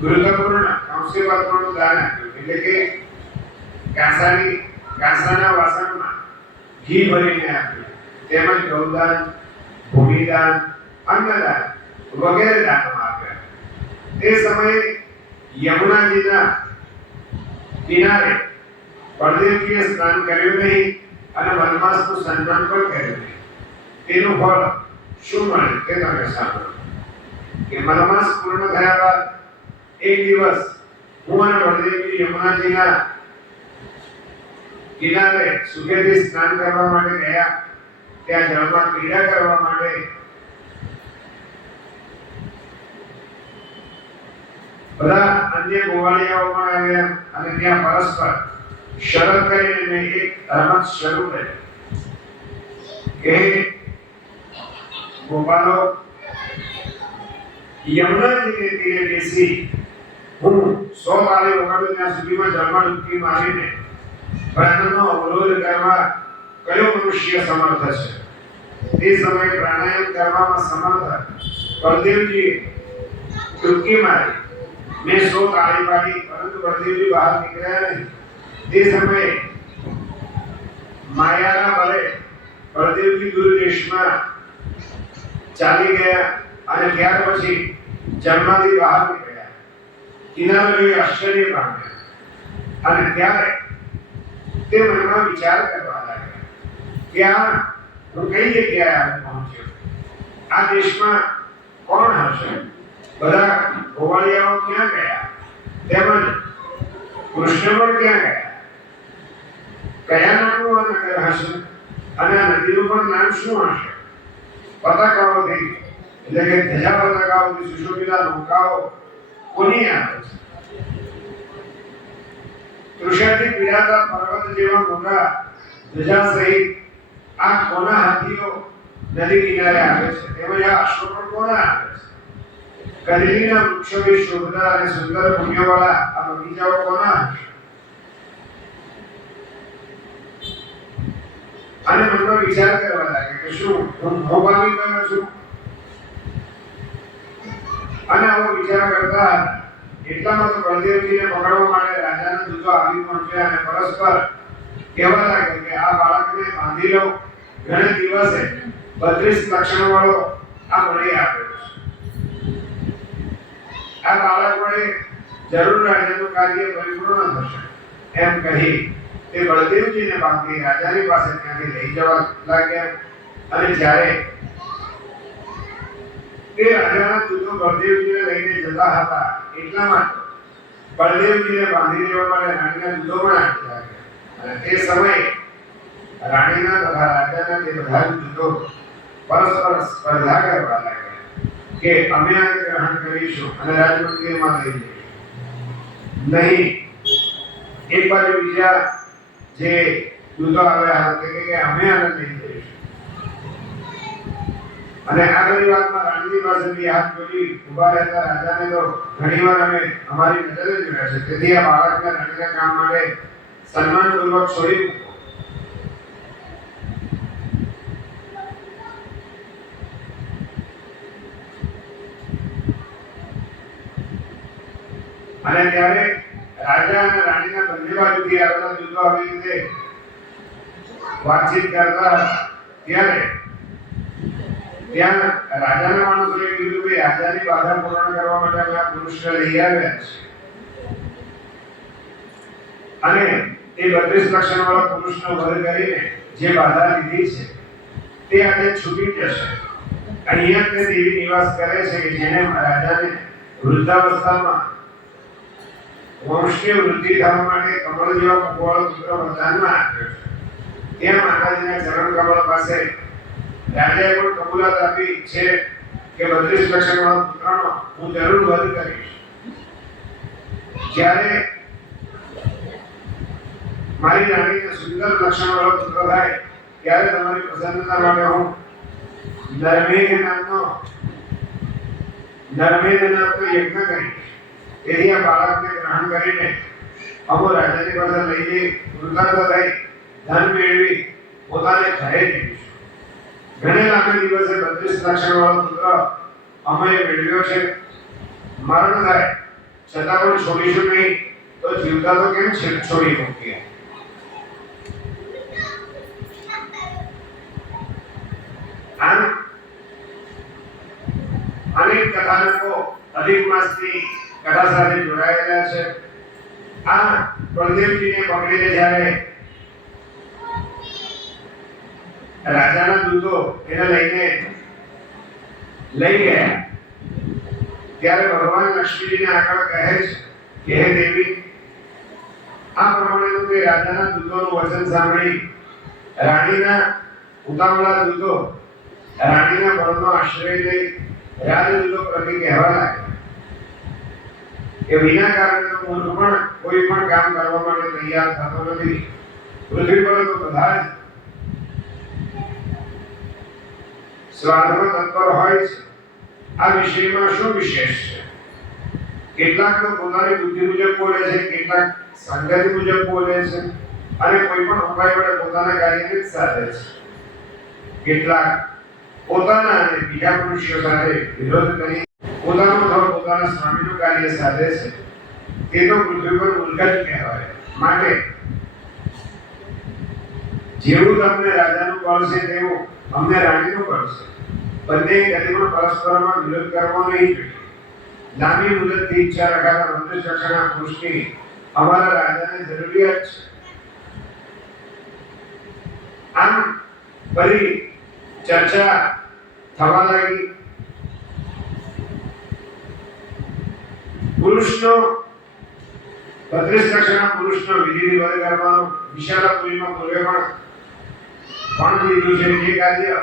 ગુરુત્વપૂર્ણ કાંસ્યપાત્રનું દાન આપ્યું, એટલે કે કાંસાના વાસણમાં ઘી ભરીને આપ્યું. તેમજ ગૌદાન, ભૂમિદાન, અન્નદાન વગેરે દાનો આપ્યા. તે સમયે યમુનાજીના કિનારે બળદેવજીએ સ્નાન કર્યું નહીં અને વનવાસનું સન્માન પણ કર્યું નહીં. તેનું ફળ શું મળે તે તમે સાંભળો. કે વનવાસ પૂર્ણ થયા બાદ એક દિવસ હું અને બળદેવજી યમુનાજીના કિનારે સુખેથી સ્નાન કરવા માટે ગયા. ત્યાં જળમાં ક્રીડા કરવા માટે બધા અન્ય ગોવાળિયાઓ પણ આવ્યા અને ત્યાં પરસ્પર શરત કરીને મેં એક રમત શરૂ કરી કે ગોપાલો, યમુનાજીને તીરે બેસી હું 100 તાળી વગાડું ત્યાં સુધીમાં જળમાં ડૂબકી મારીને પ્રાણનો અવરોધ કરવા કયો મનુષ્ય સમર્થ છે? તે સમયે પ્રાણાયામ કરવામાં સમર્થ બળદેવજીએ ડૂબકી મારી. મેં 100 તાળી પાડી, પરંતુ બળદેવજી બહાર નીકળ્યા નહીં. તે સમયે માયાના બળે બળદેવજી દૂરદેશમાં ચાલી ગયા અને ત્યાર પછી જન્મથી બહાર નીકળ્યા. કિનારો જોઈ આશ્ચર્ય પામ્યા અને ત્યારે તે મનમાં વિચાર કરવા લાગ્યા કે હું કઈ જગ્યાએ આવી પહોંચ્યો? આ દેશમાં કોણ હશે? બધા ગોવાળિયાઓ ક્યાં ગયા? તેમજ કૃષ્ણ પણ ક્યાં ગયા? કયા નામનું આ નગર હશે અને આ નદીનું પણ નામ શું હશે? પતાકાઓથી એટલે કે ધજા પતાકાઓથી સુશોભિત નૌકાઓ કોની આવે છે? તૃષાથી પીડાતા પર્વત જેવા મોટા ધજા સહિત આ કોના હાથીઓ નદી કિનારે આવે છે? તેમજ આ અશ્વ પણ કોના આવે છે? કદલીના વૃક્ષોની શોભના અને સુંદર ફૂલોવાળા આ બગીચાઓ કોના હશે? અને મનમાં વિચાર કરવા લાગે કે શું હું મોભાવી ગયો છું? અને આવો વિચાર કરતા એટલામાં તો બળદેવજીને પકડવા માટે રાજાના દૂતો આવી પહોંચ્યા અને પરસ્પર કહેવા લાગ્યા કે આ બાળકને બાંધી લો. ઘણે દિવસે 32 લક્ષણવાળો આ મળી આવ્યો છે. આ બાળક વડે જરૂર રાજાનું કાર્ય પરિપૂર્ણ થશે એમ કહી તે બળદેવજીને બાંધી રાજાની પાસે ત્યાંથી લઈ જવા લાગ્યા. અને જ્યારે તે રાજાના દૂતો બળદેવજીને લઈને જતા હતા એટલામાં બળદેવજીને બાંધી દેવા માટે રાણીના દૂતો પણ આવી લાગ્યા અને તે સમયે રાણીના તથા રાજાના તે બધા દૂતો પરસ્પર સ્પર્ધા કરવા લાગ્યા કે અમે આ ગ્રહણ કરીશું અને રાજમંદિરમાં લઈ જઈશું નહીં. એક બાજુ બીજા જે દૂતો આવ્યા હતા કે અમે આને લઈ જઈશું. અને આ બધી વાતમાં રાણીની પાસે બી હાથ જોડી ઉભા રહેતા રાજાને તો ઘણીવાર અમે અમારી નજરે જોયા છે. તેથી આ બાળકને રાણીના કામ માટે સન્માનપૂર્વક છોડી મૂકો. અને ત્યારે રાજા અને રાણીના બંને બાજુથી આવેલા દૂતો આવી રીતે વાતચીત કરતા ત્યારે ત્યાં રાજાના માણસોએ કીધું કે રાજાની બાધા પૂર્ણ કરવા માટે અમે આ પુરુષને લઈ આવ્યા છે અને એ 32 લક્ષણવાળા પુરુષનો વધ કરીને જે બાધા લીધી છે તે આજે છૂટી જશે. અહીંયા તે દેવી નિવાસ કરે છે કે જેને રાજાને વૃદ્ધાવસ્થામાં વંશની વૃદ્ધિ થવા માટે કમળ જેવા મુખવાળો પુત્ર વરદાનમાં આપ્યો છે. ત્યાં માતાજીના ચરણ કમળ પાસે રાજાએ પણ કબૂલાત આપી છે કે 32 લક્ષણવાળા પુત્રનો હું જરૂર વધ કરીશ. જ્યારે મારી રાણીને સુંદર લક્ષણવાળો પુત્ર થાય ત્યારે તમારી પ્રસન્નતા માટે હું નરમેઘ નામનો યજ્ઞ કરીશ. તેથી આ બાળકને ગ્રહણ કરીને અમો રાજાની પાસે લઈ જઈ કૃતાર્થ થઈ ધન મેળવી પોતાને ઘરે જઈશું. ઘણે લાંબા દિવસે 32 લક્ષણવાળો પુત્ર અમે મેળવ્યો છે. મરણ થાય છતાં પણ છોડીશું નહીં તો જીવતા તો કેમ છોડી મૂકીએ. આમ અનેક કથાનકો અધિક માસની કથા સાથે જોડાયેલા છે. આ બળદેવજીને પકડીને જ્યારે રાજાના દૂતો એને લઈને લઈ ગયા ત્યારે ભગવાન લક્ષ્મીજીને આગળ કહે છે કે હે દેવી, આ પ્રમાણેનું તે રાજાના દૂતોનું વચન સાંભળી રાણીના ઉતાવળા દૂતો રાણીના બળનો આશ્રય લઈ રાજદૂતો પ્રતિ કહેવા લાગ્યા કે વિના કારણે મૂર્ખ પણ કોઈ પણ કામ કરવા માટે તૈયાર થતો નથી. પૃથ્વી પર તો બધા જ સ્વાર્થમાં તત્પર હોય છે. આ વિષયમાં શું વિશેષ છે? કેટલાક તો પોતાની બુદ્ધિ મુજબ બોલે છે, કેટલાક સંગતિ મુજબ બોલે છે અને કોઈ પણ ઉપાય વડે પોતાના કાર્યને જ સાધે છે. કેટલાક પોતાના અને બીજા મનુષ્યો સાથે વિરોધ કરી પોતાનું અથવા પોતાના સ્વામીનું કાર્ય સાધે છે. તે તો પૃથ્વી પર મૂર્ખ જ કહેવાય. માટે જેવું તમને રાજાનું બળ છે તેવું અમને રાણીનું બળ છે. બંને ગતિમાં પરસ્પરમાં વિરોધ કરવો નહીં જોઈએ. લાંબી મુદતથી ઈચ્છા રખાતા 32 લક્ષણના પુરુષની અમારા રાજાને જરૂરિયાત છે. આમ બધી ચર્ચા થવા લાગી. પુરુષનો 32 લક્ષણના પુરુષનો વિધિ વધ કરવાનો વિશાલાપુરીમાં પૂર્વે પણ લીધું છે. જે કાર્ય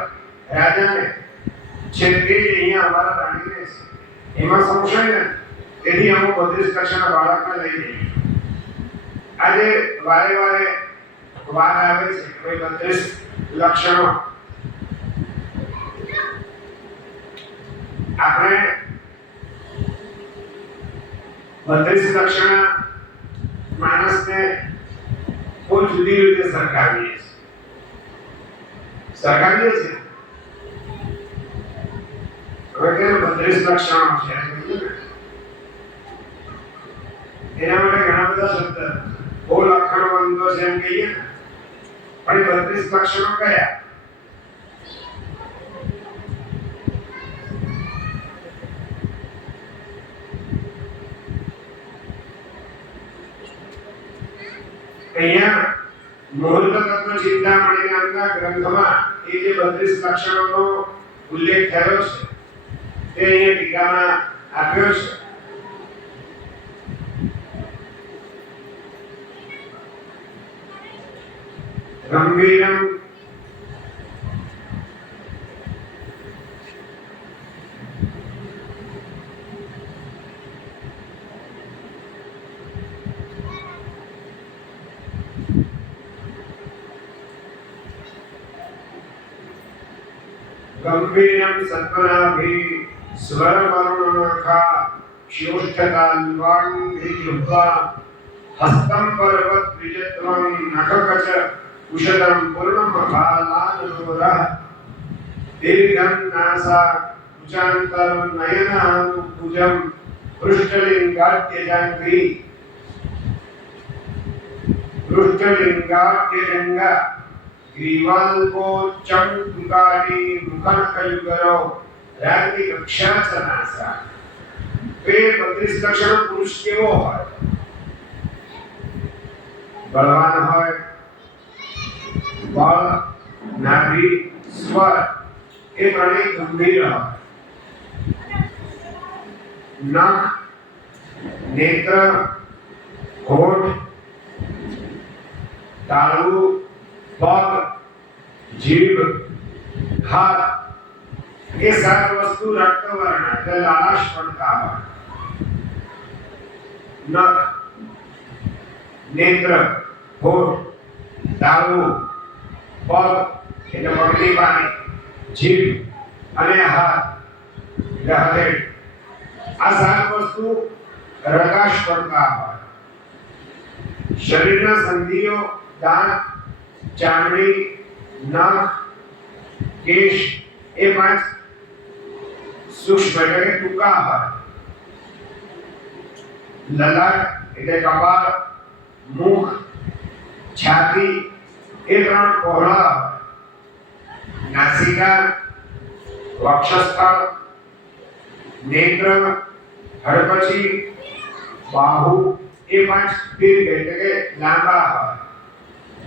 રાજાને છે તે અહીંયા અમારા રાણીને છે, એમાં સંશય નથી. તેથી અમુક 32 લક્ષણના બાળકને લઈ જઈએ. આજે વારે વારે વાત આવે છે કે 32 લક્ષણો આપણે 32 લક્ષણ માણસને કોઈ જુદી રીતે સરખાવીએ છીએ. હવે કે 32 લક્ષણો છે એના માટે ઘણા બધા શબ્દ બહુ લક્ષણવંતો છે એમ કહીએ ને, પણ 32 લક્ષણો કયા? અહીંયા મુહૂર્ત તત્વ ચિંતામણી નામના ગ્રંથમાં એ જે 32 લક્ષણોનો ઉલ્લેખ થયો છે તે અહીંયા ટીકામાં આપ્યો છે. ગંભીરમ गंभीरं सत्वनाभि स्वरवर्णनखा श्योष्ठतान्वाङ्घ्रिजुह्वा हस्तं पर्वत विजत्वं नखकच कुशलं पूर्णमभालानोरः दीर्घं नासा उचान्तरं नयनानुभुजं पृष्ठलिङ्गाद्यजाङ्घ्रि पृष्ठलिङ्गाद्यजङ्गा ग्रीवाल्पोच्चं दुकानी मुखनकयुगरो रात्रि कक्षा चनासा पे 32 लक्षण पुरुष केवो હોય બળવાન હોય બળ નાભી સ્વર એ ત્રણેય ગંભીર હોય નખ નેત્ર હોઠ તાળુ पग जीभ हाथ ये सात वस्तु रक्तवर्ण એટલે લાલાશ પડતા હોય નખ નેત્ર હોઠ તાળુ પગ એટલે પગની પાની જીભ અને હાથ એટલે હથેળી આ સાત વસ્તુ રકાશ પડતા હોય શરીરના સંધિઓ દાંત ચામડી નખ કેશ એ પાંચ સૂક્ષ્મ એટલે કે ટૂંકા હોય લલાટ એટલે કપાળ મુખ છાતી એ ત્રણ પહોળા હોય નાસિકા વક્ષસ્થળ નેત્ર હડપચી બાહુ એ પાંચ દીર્ઘ એટલે કે લાંબા હોય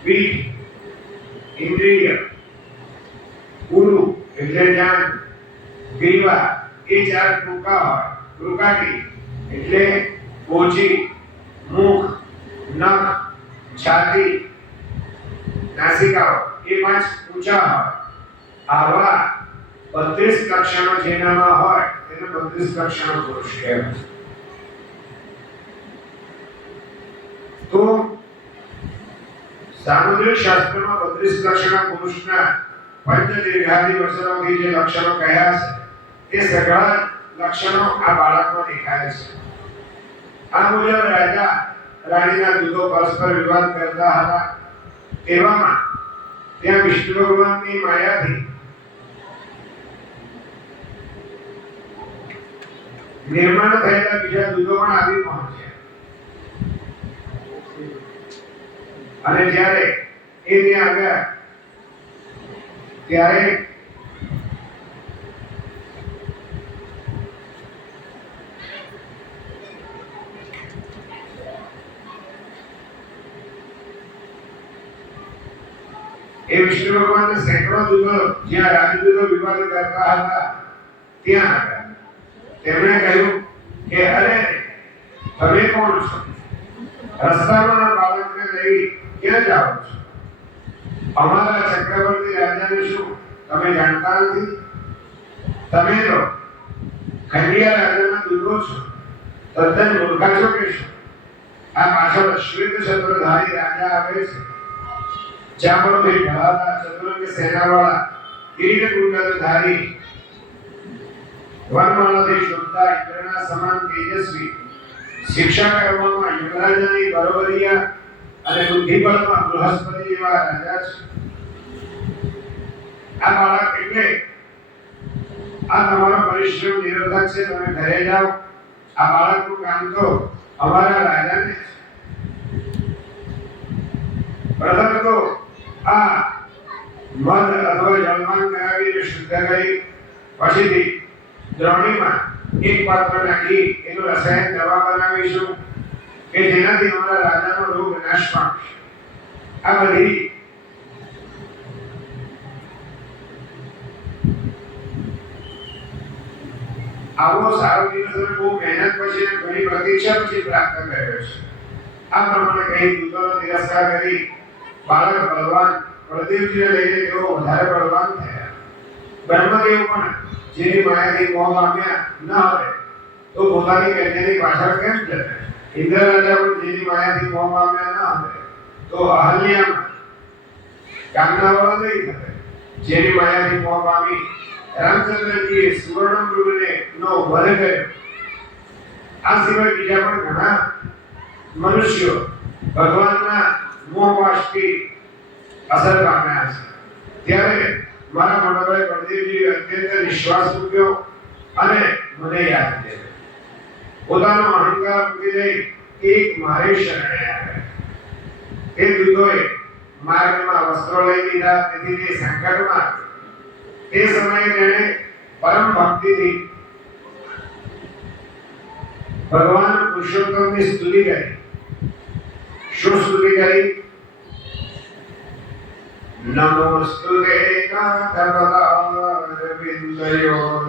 પીઠ इंद्रिय गुरु એટલે જ્ઞાન ગ્રીવા એ ચાર ટૂંકા હોય ટૂંકાટી એટલે પોચી મુખ નખ છાતી નાસિકાઓ એ પાંચ ઊંચા હોય આવા 32 લક્ષણો જેનામાં હોય તેને 32 લક્ષણો પુરુષ કહેવાય તો સામુદ્રિક શાસ્ત્રમાં 32 લક્ષણ પુરુષના પંચ દીર્ઘાદિ વચનોથી જે લક્ષણો કહ્યા છે તે સઘળા લક્ષણો આ બાળકમાં દેખાય છે આ મુજબ રાજા રાણીના દૂતો પરસ્પર વિવાદ કરતા હતા તેવામાં ત્યાં વિષ્ણુ ભગવાનની માયાથી નિર્માણ થયેલા બીજા દૂતો પણ આવી પહોંચ્યા અને જ્યારે એ ત્યાં આવ્યા ત્યારે એ વિષ્ણુ ભગવાનને સેંકડો દૂતો જ્યાં રાજદૂતો વિવાદ કરતા હતા ત્યાં આવ્યા તેમણે કહ્યું કે અરે તમે કોણ છો રસ્તામાં બાળકને લઈ ક્યાં જાઓ છો અમારા ચક્રવર્તી રાજાને શું તમે જાણતા નથી તમે તો ખંડિયા રાજાના દૂતો છો તદ્દન મૂર્ખા છો કે શું આ પાછળ શ્વેત છત્રધારી રાજા આવે છે ચામડોથી ઢળાતા ચતુરંગ સેનાવાળા કિરીટ કુંડલધારી વનમાળાથી શોભતા ઇન્દ્રના સમાન તેજસ્વી શિક્ષા કરવામાં યુવરાજાની બરોબરિયા અને બુદ્ધિબળમાં બૃહસ્પતિ જેવા રાજા છે આ બાળક એટલે આ તમારો પરિશ્રમ નિરર્થક છે તમે ઘરે જાઓ આ બાળકનું કામ તો અમારા રાજાને છે પ્રથમ તો આ મધ અથવા જળમાન કરાવીને શુદ્ધ કરી પછીથી દ્રોણીમાં એક પાત્ર નાખી એનું રસાયણ દવા બનાવીશું કે જેનાથી અમારા રાજાનો રોગ નાશ પામશે આ બધી આવો સારો દિવસ બહુ મહેનત પછી ઘણી પ્રતીક્ષા પછી પ્રાપ્ત કર્યો છે આ પ્રમાણે કઈ દૂતોનો તિરસ્કાર કરી બાળક બળવાન બળદેવજીને લઈને તેઓ વધારે બળવાન થયા. બ્રહ્મદેવ પણ જેની માયાથી મોહ પામ્યા ન હોય તો પોતાની કન્યાની પાછળ કેમ જતા? ઇન્દ્ર રાજા પણ જેની માયાથી મોહ પામ્યા ન હોય તો અહલ્યામાં કામનાવાળા નહીં થતા. જેની માયાથી મોહ પામી રામચંદ્રજીએ સુવર્ણ મૃગને નો વધ કર્યો. આ સિવાય બીજા પણ ઘણા મનુષ્યો ભગવાનના મોહવાસથી અસર પામ્યા છે. ત્યારે મારા મોટાભાઈ બળદેવજી અત્યંત વિશ્વાસ મૂક્યો અને મને યાદ કર્યો. પોતાનો અહંકાર મૂકી દઈ એક મારે શરણે આવ્યા. તે દૂતોએ માર્ગમાં વસ્ત્રો લઈ લીધા, તેથી તે સંકટમાં. તે સમયે તેણે પરમ ભક્તિથી ભગવાન પુરુષોત્તમની સ્તુતિ કરી. શું સ્તુતિ કરી? નમોસ્તુતે નાથપદારવિંદયોઃ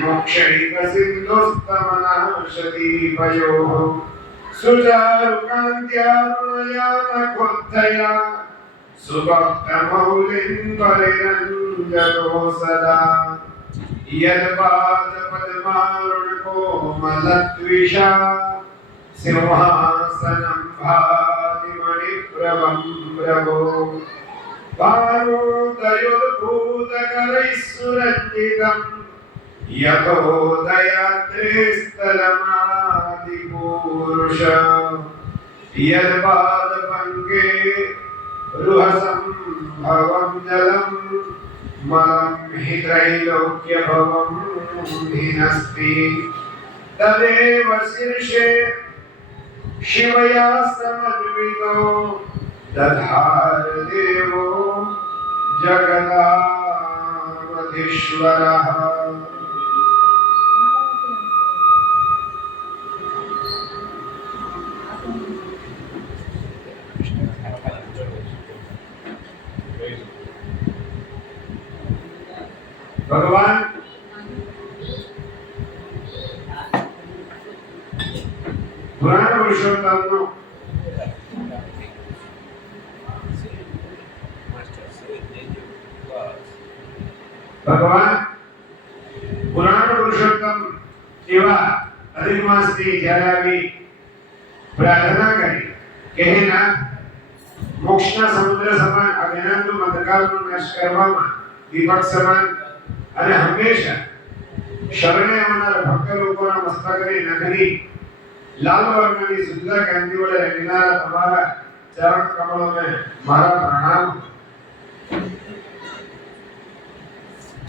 મોક્ષૈક સિંધુસ્તમનાશદીપયોઃ સુચારુકાન્ત્યારુણયા સુભક્તમૌલિં પરિરഞ്જતો સદા યદપાદપદ્મારુણકોમલદ્વિષા સિંહાસनं ભાતિ મણિપ્રભં પ્રભો ભાનોદયોદ્ભૂતકરૈः સુરञ्जितं यथोदयाद्रिस्तलमादिपूरुष यद्पादपङ्के रुहसंभवं जलं मलं हि त्रैलोक्यभवं हीनस्ति तदेव शीर्षे शिवया समन्वितो दधार देवो जगदावधीश्वरः. भगवान पुराण पुरुषोत्तम ભગવાન પુરાણ પુરુષોત્તમ એવા અધિક માસની જ્યારે આવી પ્રાર્થના કરી કે હે નાથ, મોક્ષના સમુદ્ર સમાન અજ્ઞાનનું અંધકારનો નાશ કરવામાં દીપક સમાન અને હંમેશા શરણે આવનાર ભક્ત લોકોના મસ્તકની નખની લાલ વર્ણની સુંદર કાંતિ વડે રંગનારા તમારા ચરણ કમળોને મારા પ્રણામ.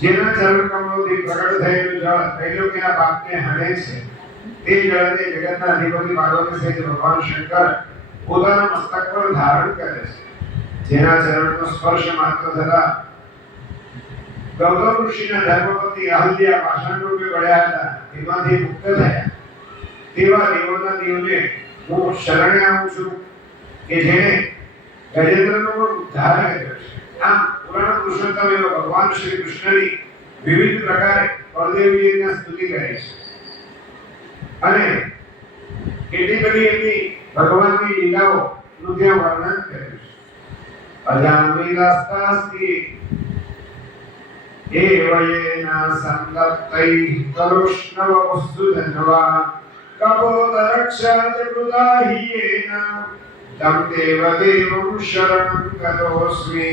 જેના ચરણ કમળોથી પ્રગટ થયેલું જળ ત્રૈલોક્યના પાપને હણે છે, તે જળને જગતના અધિપતિ પાર્વતી સહિત ભગવાન શંકર પોતાના મસ્તક પર ધારણ કરે છે. જેના ચરણનો સ્પર્શ માત્ર થતા ગૌતમ ઋષિના ધર્મપત્ની અહલ્યા પાષાણ રૂપે પડ્યા હતા, તેમાંથી મુક્ત થયા. તેવા દેવોના દેવને હું શરણે આવું છું કે જેણે ગજેન્દ્રનો પણ ઉદ્ધાર કર્યો છે. આમ પુરાણ પુરુષોત્તમ એવા ભગવાન શ્રી કૃષ્ણની વિવિધ પ્રકારે બળદેવજીની સ્તુતિ કરે છે અને કેટલી બધી એમની ભગવાનની લીલાઓનું ત્યાં વર્ણન કર્યું છે. અજામિલાસ્તાસ્તિ એવયેના સંદપ્તૈ કરુષ્ણવપુસ્તુધન્વા કપોદરક્ષાત કૃતાહિયેના તમ દેવ દેવં શરણં ગતોસ્મિ.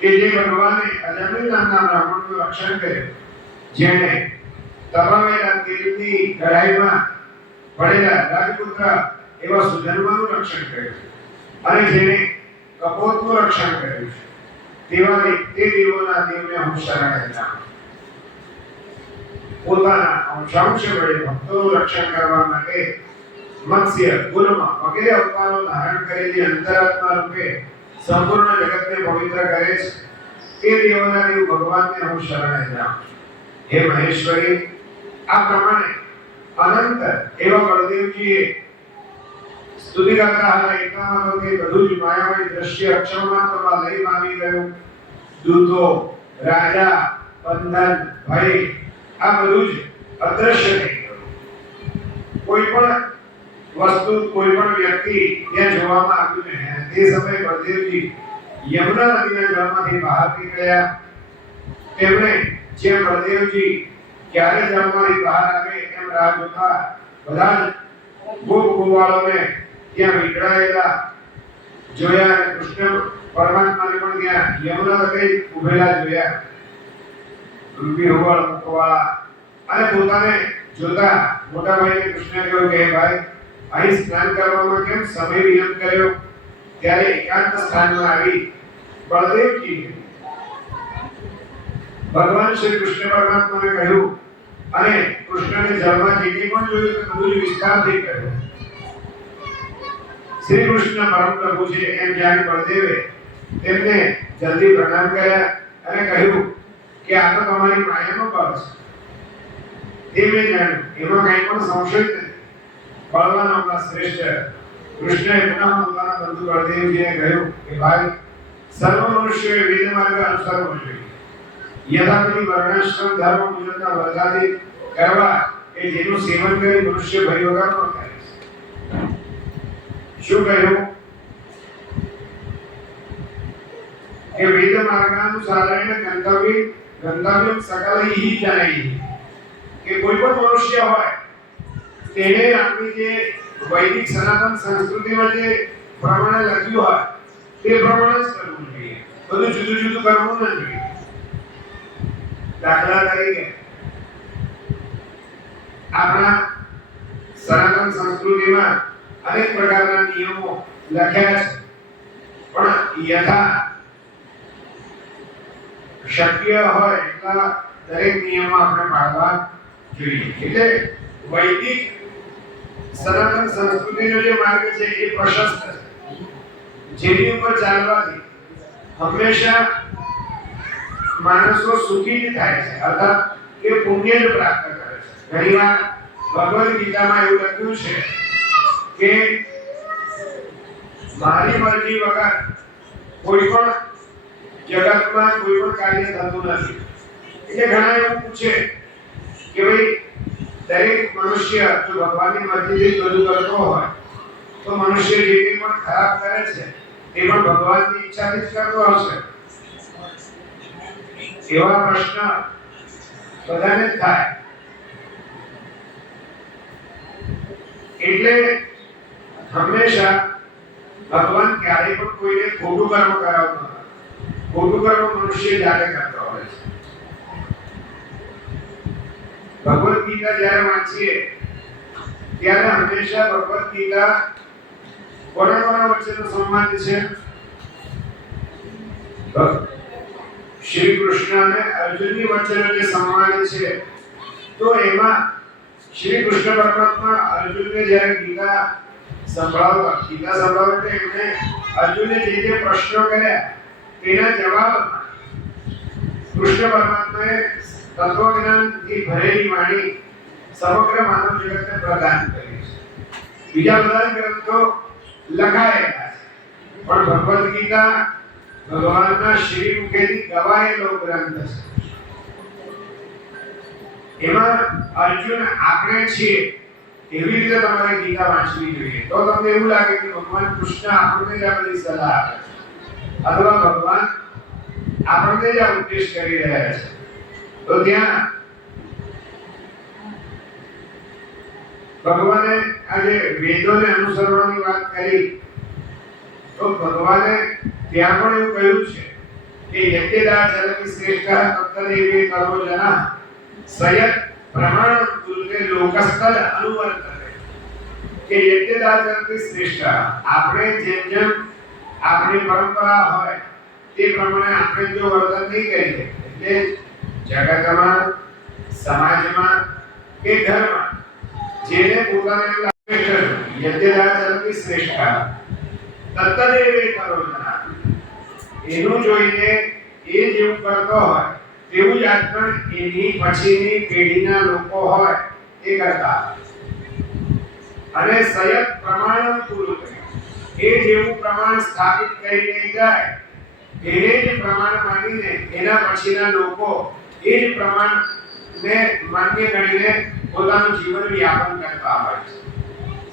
કે જે ભગવાને અજામિલ નામના બ્રાહ્મણનું રક્ષણ કર્યું, જેણે તપાવેલા તીરની કઢાઈમાં પડેલા રાજપુત્ર એવા સુધર્માનું રક્ષણ કર્યું અને જેણે કપોતનું રક્ષણ કર્યું છે, તેવા તે દેવોના દેવને હું શરણે જાઉં. પોતાના અંશાંશ વડે ભક્તોનું રક્ષણ કરવા માટે મત્સ્ય, કુર્મ વગેરે અવતારો ધારણ કરેલી અંતરાત્મા રૂપે સંપૂર્ણ જગતને પવિત્ર કરે છે, તે દેવોના દેવ ભગવાનને હું શરણે જાઉં. હે મહેશ્વરી, આ પ્રમાણે અનંત એવા બળદેવજીએ સ્તુતિ કરતા હતા. એટલામાં તો તે બધું જ માયામય દ્રશ્ય અક્ષરમાત્રમાં લઈ પામી ગયું. દૂતો, રાજા, બંધન, ભય આ બધું જ અદ્રશ્ય થઈ ગયું. કોઈ પણ વસ્તુ, કોઈ પણ વ્યક્તિ ત્યાં જોવામાં આવ્યું નહીં. તે સમયે બળદેવજી યમુના નદીના જળમાંથી બહાર નીકળ્યા તેમણે જેમ બળદેવજી ક્યારે જળમાંથી બહાર આવે એમ રાહ જોતા બધા ગોપ ગોવાળોને ત્યાં વિખરાયેલા જોયા અને કૃષ્ણ પરમાત્માને પણ ત્યાં યમુના તટે ઉભેલા જોયા વિહવળ મુકવાળા અને પોતાને જોતા મોટા ભાઈને કૃષ્ણ કહ્યું કે ભાઈ અહીં સ્નાન કરવામાં કેમ સમય વિલંબ કર્યો ત્યારે એકાંત સ્થાનમાં આવી બળદેવજી ભગવાન શ્રી કૃષ્ણ પરમાત્માને કહ્યું અને કૃષ્ણને જળમાં જીતી પણ જોયું તો બધું વિસ્તારથી કહ્યું શ્રી કૃષ્ણ પરમ પ્રભુ છે એમ જાણી બળદેવે તેમને જલ્દી પ્રણામ કર્યા અને કહ્યું કે આ તો તમારી માયાનો બળ છે તે મેં જાણ્યું એમાં કંઈ પણ સંશય નથી બળવાનોમાં શ્રેષ્ઠ કૃષ્ણએ પુનઃ પોતાના બંધુ બળદેવજીને કહ્યું કે ભાઈ સર્વ મનુષ્યોએ વેદ માર્ગ અનુસરવો જોઈએ યથાપતિ વર્ણાશ્રમ ધર્મ મુજબના વર્ગાદી કરવા કે જેનું સેવન કરી મનુષ્ય ભય વગરનો થાય છે શું કહ્યું કે વેદ માર્ગાનુસારેણ ગંતવ્યમ સકલૈઃ જનૈઃ કે કોઈ પણ મનુષ્ય હોય તેને આપણી જે વૈદિક સનાતન સંસ્કૃતિમાં જે પ્રમાણે લખ્યું હોય તે પ્રમાણે જ કરવું જોઈએ બધું જુદું જુદું કરવું ન જોઈએ દાખલા તરીકે આપણા સનાતન સંસ્કૃતિમાં અનેક પ્રકારના નિયમો લખ્યા છે પણ યથા શક્ય હોય એટલા દરેક નિયમો આપણે પાળવા જોઈએ એટલે વૈદિક સનાતન સંસ્કૃતિનો જે માર્ગ છે એ પ્રશસ્ત છે જેની ઉપર ચાલવાથી હંમેશા માણસો સુખી જ થાય છે અર્થાત કે પુણ્ય જ પ્રાપ્ત કરે છે ઘણીવાર ભગવદ ગીતામાં એવું લખ્યું છે કે મારી મરજી વગર કોઈ પણ જગતમાં કોઈ પણ કાર્ય થતું નથી એટલે ઘણા એવું પૂછે કે ભાઈ દરેક મનુષ્ય જો ભગવાનની મરજીથી બધું કરતો હોય તો મનુષ્ય જે કંઈ પણ ખરાબ કરે છે એ પણ ભગવાનની ઈચ્છાથી જ કરતો હશે એવા પ્રશ્ન બધાને જ થાય એટલે હંમેશા ભગવાન ક્યારેય પણ કોઈને ખોટું કર્મ કરાવતો નથી ખોટું કર્મ મનુષ્ય જાતે કરતો હોય છે ભગવદ ગીતા જ્યારે વાંચીએ ત્યારે હંમેશા ભગવદ ગીતા કોના વચ્ચેનો સંવાદ છે શ્રી કૃષ્ણ અને અર્જુનની વચ્ચેનો જે સંવાદ છે તો એમાં શ્રી કૃષ્ણ પરમાત્મા અર્જુનને જ્યારે ગીતા સંભળાવતા એટલે એમણે અર્જુનને જે પ્રશ્નો કર્યા તેના જવાબમાં કૃષ્ણ પરમાત્માએ તત્વજ્ઞાનથી ભરેલી વાણી સમગ્ર માનવ જગતને પ્રદાન કરી છે બીજા બધા ગ્રંથો લખાયેલા છે પણ ભગવદ ગીતા ભગવાનના શ્રી મુખેથી ગવાયેલો ગ્રંથ છે એમાં અર્જુન આપણે છીએ એવી રીતે તમારે ગીતા વાંચવી જોઈએ તો તમને એવું લાગે કે ભગવાન કૃષ્ણ આપણને જ આ બધી સલાહ આપે છે અથવા ભગવાન આપણને જ આ ઉપદેશ કરી રહ્યા છે તો ત્યાં ભગવાને આજે વેદોને અનુસરવાની વાત કરી તો ભગવાને ત્યાં પણ એવું કહ્યું છે કે યજ્ઞદા ચરતિ શ્રેષ્ઠ તત્તદેવે કરો જના સયત પ્રમાણ કુલકે લોકસ્તદ અનુવર્તતે કે યજ્ઞદા ચરતિ શ્રેષ્ઠ આપણે જેમ આપણી પરંપરા હોય તે પ્રમાણે આપણે જો વર્તન નહીં કરીએ એટલે જગતમાં સમાજમાં કે ઘરમાં જેને પોતાને લાગે છે યજ્ઞદા ચરતિ શ્રેષ્ઠ તત્તદેવે કરો જના એનું જોઈને એ જેવું કરતો હોય તેવું જ આચરણ એની પછીની પેઢીના લોકો હોય એ કરતા અને સયત પ્રમાણ પૂરું એ જેવું પ્રમાણ સ્થાપિત કરીને જાય એને જ પ્રમાણ માનીને એના પછીના લોકો એ જ પ્રમાણને માન્ય ગણીને પોતાનું જીવન વ્યાપન કરતા હોય છે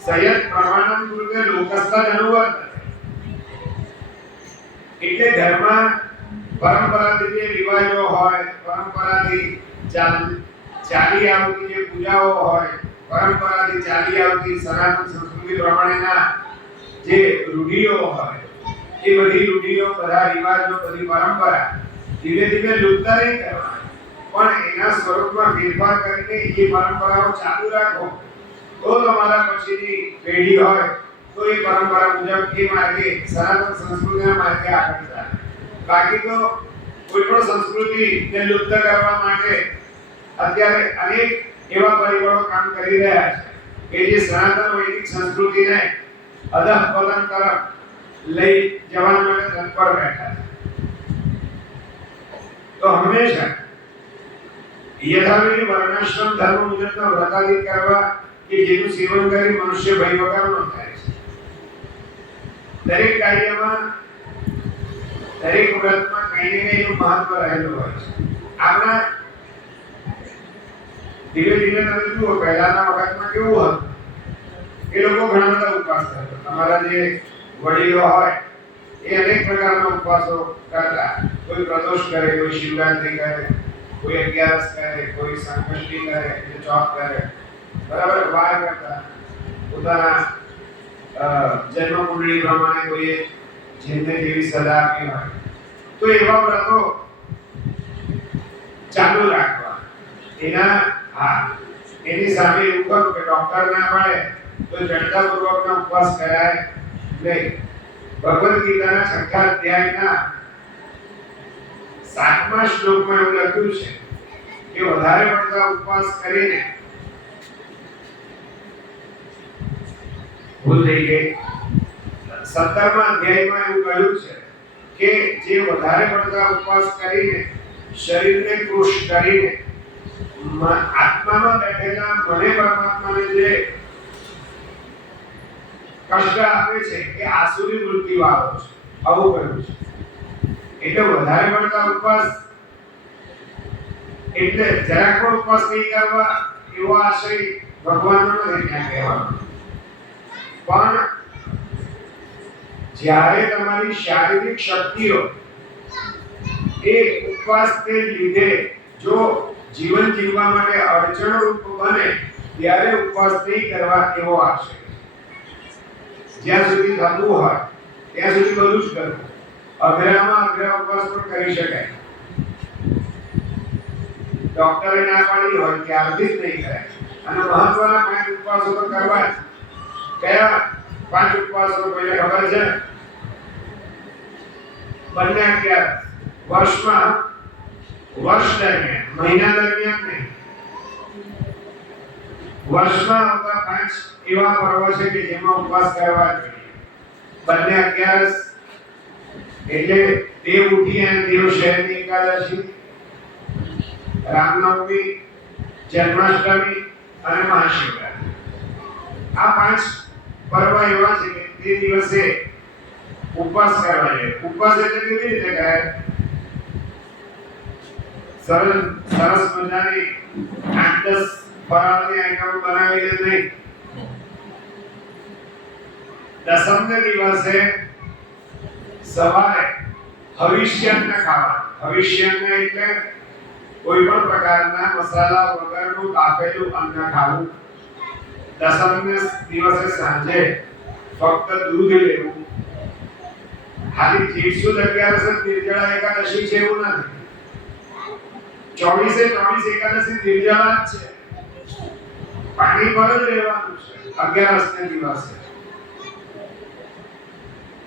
સયત પ્રમાણમ પૂર્વે લોકસ્તદ અનુવર્તતે એટલે ધર્મ પરંપરાથી જે રિવાજો હોય, પરંપરાથી ચાલી આવતી જે પૂજાઓ હોય, પરંપરાથી ચાલી આવતી સનાતન સંસ્કૃતિ પ્રમાણેના જે રૂઢિઓ હોય, એ બધી રૂઢિઓ, બધા રિવાજો, બધી પરંપરા ધીરે ધીરે લુપ્ત નહીં કરવાની, પણ એના સ્વરૂપમાં ફેરફાર કરીને એ પરંપરાઓ ચાલુ રાખો તો તમારા પછીની પેઢી હોય તો એ પરંપરા મુજબ એ માર્ગે સનાતન સંસ્કૃતિના માર્ગે આગળ ચાલે. બાકી તો કોઈ પણ સંસ્કૃતિને લુપ્ત કરવા માટે અત્યારે અનેક એવા પરિબળો કામ કરી રહ્યા છે કે જે સનાતન વૈદિક સંસ્કૃતિને અધઃપતન તરફ લઈ જવા માટે તત્પર બેઠા છે. તો હંમેશા યથાવિધિ વર્ણાશ્રમ ધર્મ મુજબના વ્રતાદિ કરવા કે જેનું સેવન કરી મનુષ્ય ભય વગરનો થાય છે. દરેક કાર્યમાં, દરેક વ્રતમાં કંઈ ને કંઈનું મહત્વ રહેલું હોય છે. આપણા ધીરે ધીરે તમે જુઓ, પહેલાના વખતમાં કેવું હતું, એ લોકો ઘણા બધા ઉપવાસ કરતા. તમારા જે વડીલો હોય એ અનેક પ્રકારના ઉપવાસો કરતા. કોઈ પ્રદોષ કરે, કોઈ શિવરાત્રી કરે, કોઈ અગિયારસ કરે, કોઈ સંકષ્ટી કરે, એટલે ચોથ કરે, બરાબર વાર કરતા. પોતાના જન્મ કુંડળી પ્રમાણે કોઈ જેમને જેવી સલાહ આપી હોય તો એવા વ્રતો ચાલુ રાખવા. એની સામે એવું કરું કે ડોક્ટર ના મળે તો જડતાપૂર્વકનો ઉપવાસ કરાય નહીં. ભગવદ ગીતાના 6થા અધ્યાયના 7મા શ્લોકમાં એવું લખ્યું છે કે વધારે પડતા ઉપવાસ કરીને ભૂલ થઈ ગઈ. 17મા અધ્યાયમાં એવું કહ્યું છે કે જે વધારે પડતા ઉપવાસ કરીને શરીરને કૃશ કરીને આત્મામાં બેઠેલા મને પરમાત્માને જે કષ્ટ આપે છે એ આસુરી વૃત્તિ વાળો છે, આવું કહ્યું છે. એટલે વધારે પડતા ઉપવાસ એટલે જરાક પણ ઉપવાસ નહીં કરવા એવો આશય ભગવાનનો નથી ત્યાં કહેવાનો. પણ જ્યારે તમારી શારીરિક શક્તિઓ એ ઉપવાસને લીધે જો જીવન જીવવા માટે અડચણરૂપ બને ત્યારે ઉપવાસ નહીં કરવા એવો આશય. જ્યાં સુધી થતું હોય ત્યાં સુધી બધું જ કરવું. અઘરામાં અઘરા ઉપવાસ પણ કરી શકાય. ડોક્ટરે ના પાડી હોય ત્યારથી જ નહીં કરાય. અને મહત્વના 5 ઉપવાસો તો કરવા જ. કયા 5 ઉપવાસો કોઈને ખબર છે? બંને 11 વર્ષમાં, વર્ષ દરમિયાન, મહિના દરમિયાન નહીં, વર્ષમાં આવતા 5 એવા પર્વો છે કે જેમાં ઉપવાસ કરવા જોઈએ. બંને 11 એટલે દેવ ઉઠી અને દેવ શયની એકાદશી, રામનવમી, જન્માષ્ટમી અને મહાશિવરાત્રી. આ 5 પર્વ એવા છે કે તે દિવસે ઉપવાસ કરવા જોઈએ. ઉપવાસ એટલે કેવી રીતે કરાય? સરસ મજાની 8-10 ફરાળની આઈટમ બનાવીને નહીં. દસમને દિવસે સવારે હવિષ્યાન્ન ખાવા. હવિષ્યાન્ન એટલે કોઈ પણ પ્રકારના મસાલા વગરનું કાપેલું અન્ન ખાવું. દસમને દિવસે સાંજે ફક્ત દૂધ લેવું. ખાલી 11 નિર્જળા એકાદશી છે એવું નથી. 24 એકાદશી નિર્જળા જ છે. પાણી પર જ રહેવાનું છે. 11 દિવસે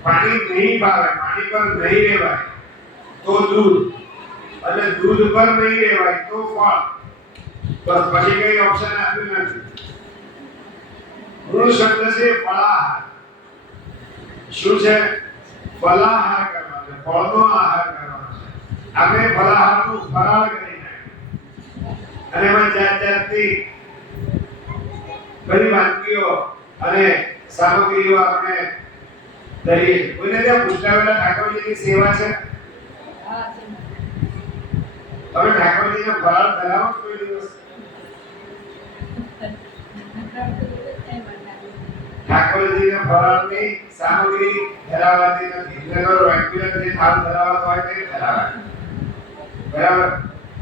પાણી નહીં ભાવે, પાણી પર નહીં રહેવાય તો દૂધ, અને દૂધ પર નહીં રહેવાય તો ફળ. બસ પછી કઈ ઓપ્શન આપ્યું નથી. મૂળ શબ્દ છે ફળાહાર. શું છે? ફળાહાર કરવાનો, ફળનો આહાર કરવાનો છે. આપણે ફળાહારનું ફરાળ કરી નાખ્યું અને એમાં જાતની બધી વાનગીઓ અને સામગ્રીઓ આપણે દઈએ. કોઈને ત્યાં પુષ્ટાવેલા ઠાકોરજીની સેવા છે? તમે ઠાકોરજીને ફરાળ ધરાવો કોઈ દિવસ? ઠાકોરજીને ફરાળની સામગ્રી ધરાવતી નથી. એટલે રેગ્યુલર જે થાળ ધરાવતો હોય તે ધરાવે. બરાબર?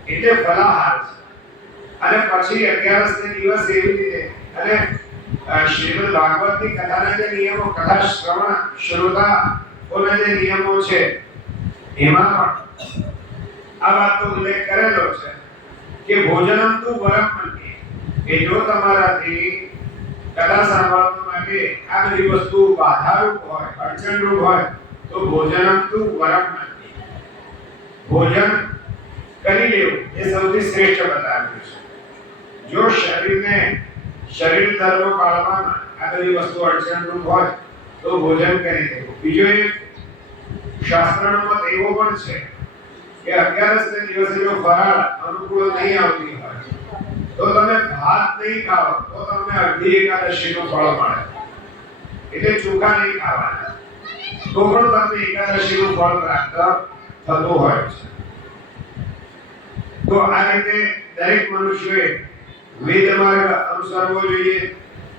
એટલે ફલાહાર છે. અને પછી 11 ને દિવસ એવી રીતે અને શ્રીમદ ભાગવતની કથાના જે નિયમો, કથા શ્રવણ શ્રોતાઓના જે નિયમો છે એમાં પણ આ વાતનો ઉલ્લેખ કરેલો છે કે ભોજનમ તુ વરમ મન્યે, કે જો તમારાથી કથા સાંભળવા માટે આ બધી વસ્તુ બાધારૂપ હોય, અડચણરૂપ હોય તો ભોજનમ તુ વરમ મન્યે, ભોજન કરી લેવું એ સૌથી શ્રેષ્ઠ બતાવ્યું છે. જો શરીર ધર્મ પાળવામાં આ બધી વસ્તુ અડચણરૂપ હોય તો ભોજન કરી દેવું. બીજો એક શાસ્ત્રનો મત એવો પણ છે કે 11 ને દિવસે જો ફરાળ અનુકૂળ નહીં આવતી હોય તો તમે ભાત નહીં ખાઓ તો તમને અડધી એકાદશીનું ફળ મળે. એટલે ચોખા નહીં ખાવાના તો પણ તમને એકાદશીનું ફળ પ્રાપ્ત થતું હોય છે. તો આ રીતે દરેક મનુષ્યએ વેદ માર્ગ અનુસરવો જોઈએ.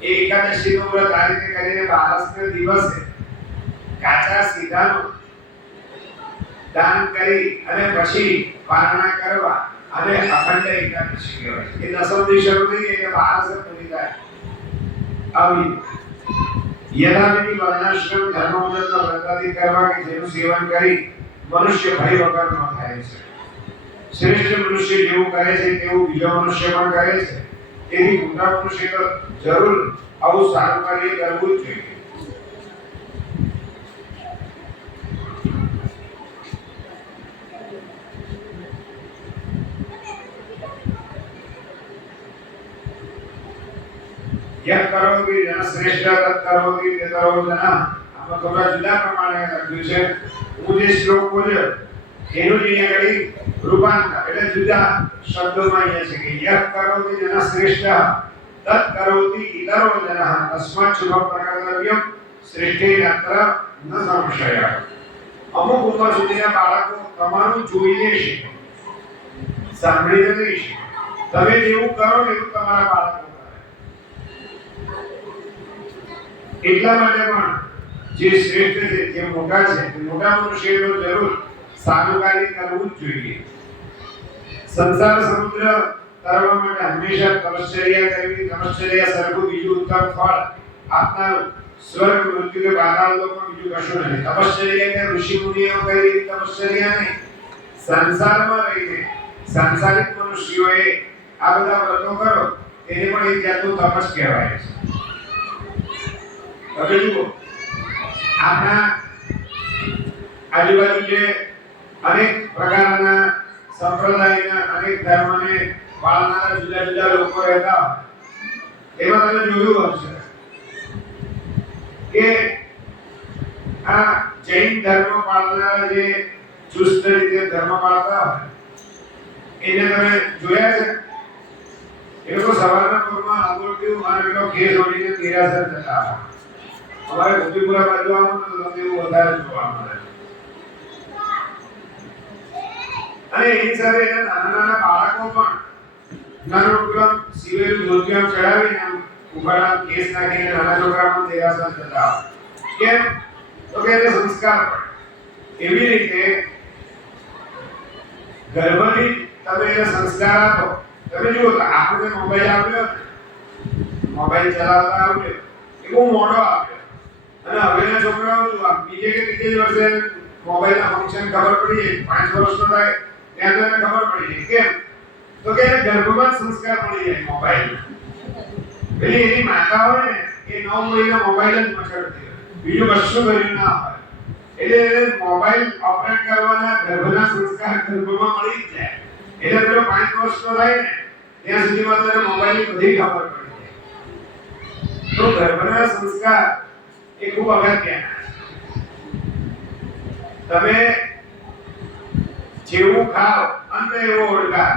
એ એકાદશીનું વ્રત આ રીતે કરીને 12 દિવસે કાચા સીધાનું દાન કરી અને પછી પારણા કરવા અને અખંડ એકાદશી કહેવાય. એ દસમથી શરૂ થઈ એટલે 12 પૂરી થાય. આવી યથાવિધિ વર્ણાશ્રમ ધર્મોજનનો વ્રતાદિ કરવા કે જેનું સેવન કરી મનુષ્ય ભય વગરનો થાય છે. શ્રેષ્ઠ મનુષ્ય જેવું કરે છે તેવું બીજો મનુષ્ય પણ કરે છે. તેથી મોટા મનુષ્ય તો જરૂર આવું સારું કાર્ય કરવું જ જોઈએ. યત કરોતિ જન શ્રેષ્ઠ તત કરોતિ તતો જન. આમાં થોડા જુદા પ્રમાણે લખ્યું છે. હું જે શ્લોક બોલ્યો એનું જ અહીંયા રૂપાંતર એટલે જુદા શબ્દોમાં અહીંયા છે કે યત કરોતિ જન શ્રેષ્ઠ તત કરોતિ ઇતરો જન તસ્માત શુભ પ્રકર્તવ્યમ શ્રેષ્ઠે યત્ર ન સંશય. અમુક ઉંમર સુધીના બાળકો તમારું જોઈને શીખે, સાંભળીને નહીં શીખે. તમે જેવું કરો ને એવું તમારા બાળકો કરે. એટલા માટે પણ જે શ્રેષ્ઠ છે, જે મોટા છે, તે મોટા મનુષ્યનો જરૂર સારું કાર્ય કરવું જ જોઈએ. સંસાર સમુદ્ર તરવા માટે હંમેશા તપશ્ચર્યા કરવી. તપશ્ચર્યા સરખું બીજું ઉત્તમ ફળ આપનાર સ્વર્ગ મૃત્યુ કે પાતાળ લોકમાં બીજું કશું નથી. તપશ્ચર્યા કે ઋષિ મુનિઓ કરી તપશ્ચર્યા નહીં. સંસારમાં રહીને સાંસારિક મનુષ્યોએ આ બધા વ્રતો કરો એને પણ એક જાતનું તપસ કહેવાય છે. હવે જુઓ, આપણા આજુબાજુ જે અનેક પ્રકારના સંપ્રદાયના અનેક ધર્મને પાળનારા જુદા જુદા લોકો રહેતા હોય એમાં તમે જોયું હશે કે આ જૈન ધર્મ પાળનારા જે ચુસ્ત રીતે ધર્મ પાળતા હોય એને તમે જોયા છે. એ લોકો સવારના પરમાં આગળથી મારે પેલો ઘેર છોડીને દેરાસર જતા હોય. અમારે ઉદયપુરા બાજુ આવો તો તમને એવું વધારે જોવા મળે. અને એની સાથે એના નાના નાના બાળકો પણ નાનો પેલો સિવેલ ધોતિયામ ચડાવીને ઉભાડા કેસ નાખીને નાના છોકરા પણ દેરાસર જતા હોય. કેમ? તો કે એને સંસ્કાર પડે. એવી રીતે ગર્ભથી તમે એને સંસ્કાર આપો. તમે જુઓ તો આપણે મોબાઈલ આપ્યો, મોબાઈલ ચલાવતા આવ્યો એ બહુ મોડો આપ્યો. અને હવેના છોકરાઓ બીજે કે ત્રીજે વર્ષે મોબાઈલના ફંક્શન ખબર પડી જાય. 5 વર્ષનો થાય ત્યાં તો એને ખબર પડી જાય. કેમ? તો કે એને ગર્ભમાં સંસ્કાર મળી જાય મોબાઈલ. પેલી એની માતા હોય ને એ 9 મહિના મોબાઈલ જ મચડતી હોય, બીજું કશું કર્યું ના હોય. એટલે મોબાઈલ ઓપરેટ કરવાના ગર્ભના સંસ્કાર ગર્ભમાં મળી જ જાય. એટલે પેલો 5 વર્ષનો થાય ને ત્યાં સુધીમાં તેને મોબાઈલની બધી ખબર પડી જાય. તો ગર્ભના સંસ્કાર એ ખૂબ અગત્યના છે. તમે જેવું ખાઓ અન્ન એવો ઓળખાર.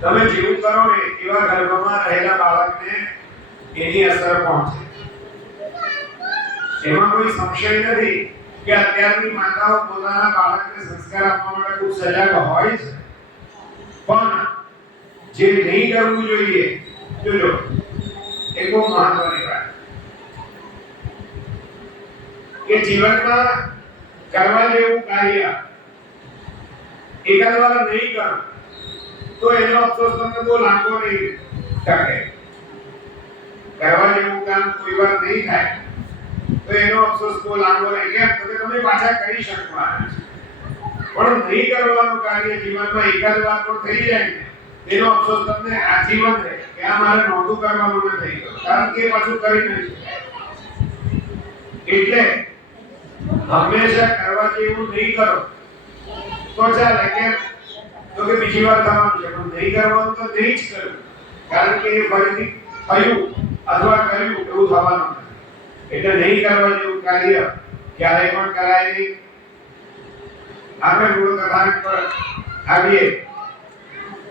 તમે જેવું કરો ને એવા ગર્ભમાં રહેલા બાળકને એની અસર પહોંચે. એમાં કોઈ સંશય નથી કે અત્યારની માતાઓ પોતાના બાળકને સંસ્કાર આપવા માટે ખૂબ સજાગ હોય છે. પણ જે નહીં કરવું જોઈએ, જોજો એ બહુ મહત્વની વાત. કે જીવનમાં કરવા જેવું કાર્ય એકાદ વાર નહીં કરો તો એનો અફસોસ તમને બહુ લાંબો નહીં શકે. કરવા જેવું કામ કોઈ વાર નહીં થાય તો એનો અફસોસ બહુ લાંબો નહીં. કેમ તો તમે પાછા કરી શકવાના છે. પણ નહીં કરવાનું કાર્ય જીવનમાં એકાદ વાર પણ થઈ જાય એનો અફસોસ તમને આજીવન રહે કે આ મારે નહોતું કરવાનું ન થઈ ગયું, કારણ કે પાછું કરી નહીં શકાય. એટલે હંમેશા કરવા જેવું નહીં કરો તો ચાલે. કેમ તો કે બીજી વાર થવાનું છે, પણ નહીં કરવાનું તો નહીં જ કરવું, કારણ કે એ ફરીથી થયું અથવા કર્યું એવું થવાનું નથી. એટલે નહીં કરવા જેવું કાર્ય ક્યારેય પણ કરાય નહીં. આપણે મૂળ કથાનક પર આવીએ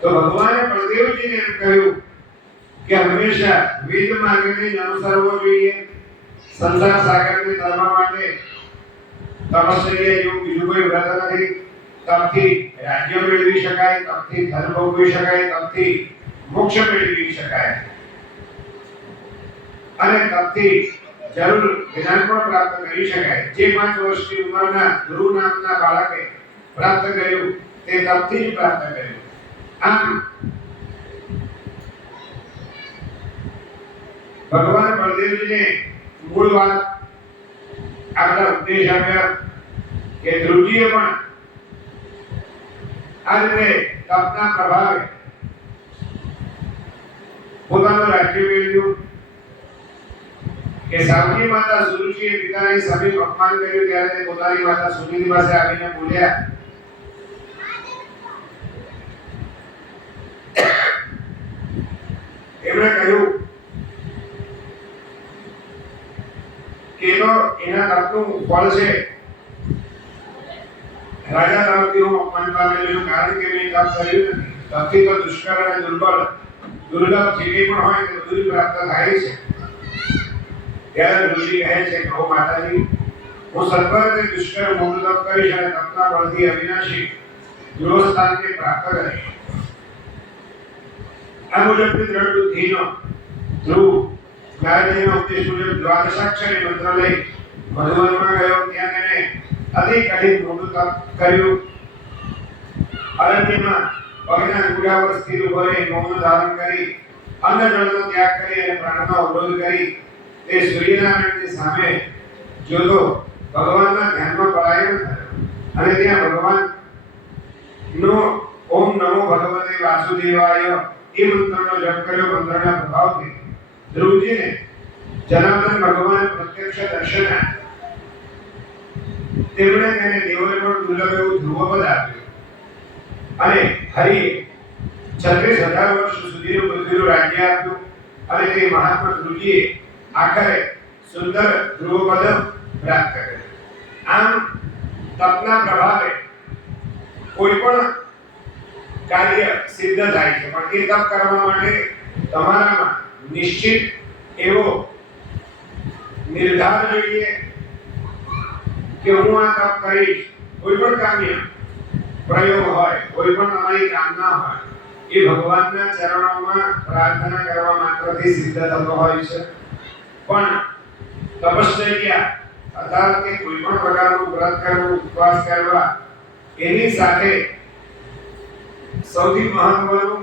તો ભગવાને બળદેવજીને એમ કહ્યું કે હંમેશા વેદ માર્ગને અનુસરવો જોઈએ. સંસાર સાગરને તરવા માટે તપશ્ચર્યા જેવું બીજું કોઈ વ્રત નથી. તપથી રાજ્ય મેળવી શકાય, તપથી ધન ભોગવી શકાય, તપથી મોક્ષ મેળવી શકાય અને તપથી જરૂર જ્ઞાન પણ પ્રાપ્ત કરી શકાય. જે 5 વર્ષની ઉંમરના ધ્રુવ નામના બાળકે પ્રાપ્ત કર્યું તે તપથી જ પ્રાપ્ત કર્યું. આમ ભગવાન બળદેવજીને મૂળ વાત આપણા ઉપદેશ આપ્યા કે ધ્રુવજીએ પણ આ રીતે તપના પ્રભાવે પોતાનું રાજ્ય મેળવ્યું. કે સાવકી માતા સુરુચિએ પિતાની સમીપ અપમાન કર્યું ત્યારે તે પોતાની માતા સુનીની પાસે આવીને બોલ્યા એમણે કહ્યું કે એના તપનું ફળ છે. રાજા તરફથી હું અપમાન પામેલું, કારણ કે મેં તપ કર્યું નથી. તપથી તો દુષ્કર અને દુર્લભ જે કંઈ પણ હોય તે બધું પ્રાપ્ત થાય છે. ત્યારે ધ્રુવજી કહે છે કે હો માતાજી, હું સત્વરે દુષ્કર મૂળ તપ કરીશ અને તપના બળથી અવિનાશી ધ્રુવ સ્થાનને પ્રાપ્ત કરીશ. આ મુજબની દ્રઢ બુદ્ધિનો ધ્રુવ નારદજીના ઉપદેશ મુજબ દ્વાદશાક્ષરી મંત્ર લઈ મધુવનમાં ગયો. ત્યાં તેને અતિ કઠિન મૂળ તપ કર્યું. અરણ્યમાં પગના અંગૂઠા પર સ્થિર ઉભો રહી મૌન ધારણ કરી અન્ન જળનો ત્યાગ કરી અને પ્રાણનો અવરોધ કરી તે સૂર્યનારાયણની સામે જોતો ભગવાનના ધ્યાનમાં પરાયણ થયો અને ત્યાં ભગવાનનો ઓમ નમો ભગવતે વાસુદેવાય એ મંત્રનો જપ કર્યો. મંત્રના પ્રભાવથી ધ્રુવજીને જનાર્દન ભગવાન પ્રત્યક્ષ દર્શન આપ્યું. તેમણે તેને દેવોને પણ દુર્લભ એવું ધ્રુવપદ આપ્યું અને હરિએ 36,000 વર્ષ સુધીનું પૃથ્વીનું રાજ્ય આપ્યું અને તે મહાત્મા ધ્રુવજીએ આખરે સુંદર ધ્રુવપદ પ્રાપ્ત કર્યું. આમ તપના પ્રભાવે કોઈ પણ કાર્ય સિદ્ધ થાય છે, પણ એ તપ કરવા માટે તમારામાં નિશ્ચિત એવો નિર્ધાર જોઈએ કે હું આ તપ કરીશ. કોઈ પણ કામ્ય પ્રયોગ હોય, કોઈ પણ તમારી કામના હોય, એ ભગવાનના ચરણોમાં પ્રાર્થના કરવા માત્રથી સિદ્ધ થતો હોય છે. પણ તપશ્ચર્યા અર્થાત કે કોઈ પણ પ્રકારનું વ્રત કરવું, ઉપવાસ કરવા, એની સાથે સૌથી મહત્વનું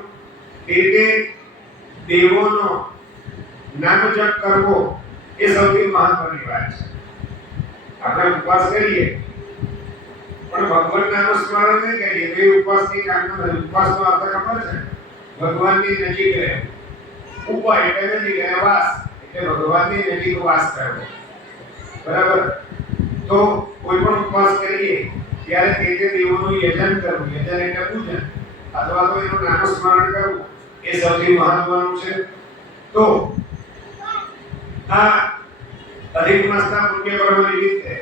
તે દેવોનો નામ જપ કરવો એ સૌથી મહત્વની વાત છે. આપણે ઉપવાસ કરીએ પણ ભગવાન નામનું સ્મરણ નહીં કરીએ તો એ ઉપવાસની કામના નથી. ઉપવાસનો અર્થ ખબર છે? ભગવાનની નજીક રહેવું. ઉપા એટલે નજીક અને વાસ એટલે ભગવાનની નજીક વાસ કરવો. બરાબર? તો કોઈ પણ ઉપવાસ કરીએ ત્યારે તે દેવોનું યજન કરવું. યજન એટલે પૂજન અથવા તો એનું નામ સ્મરણ કરવું એ સૌથી મહત્વનું છે. તો આ અધિક માસના પુણ્ય પર્વની રીતે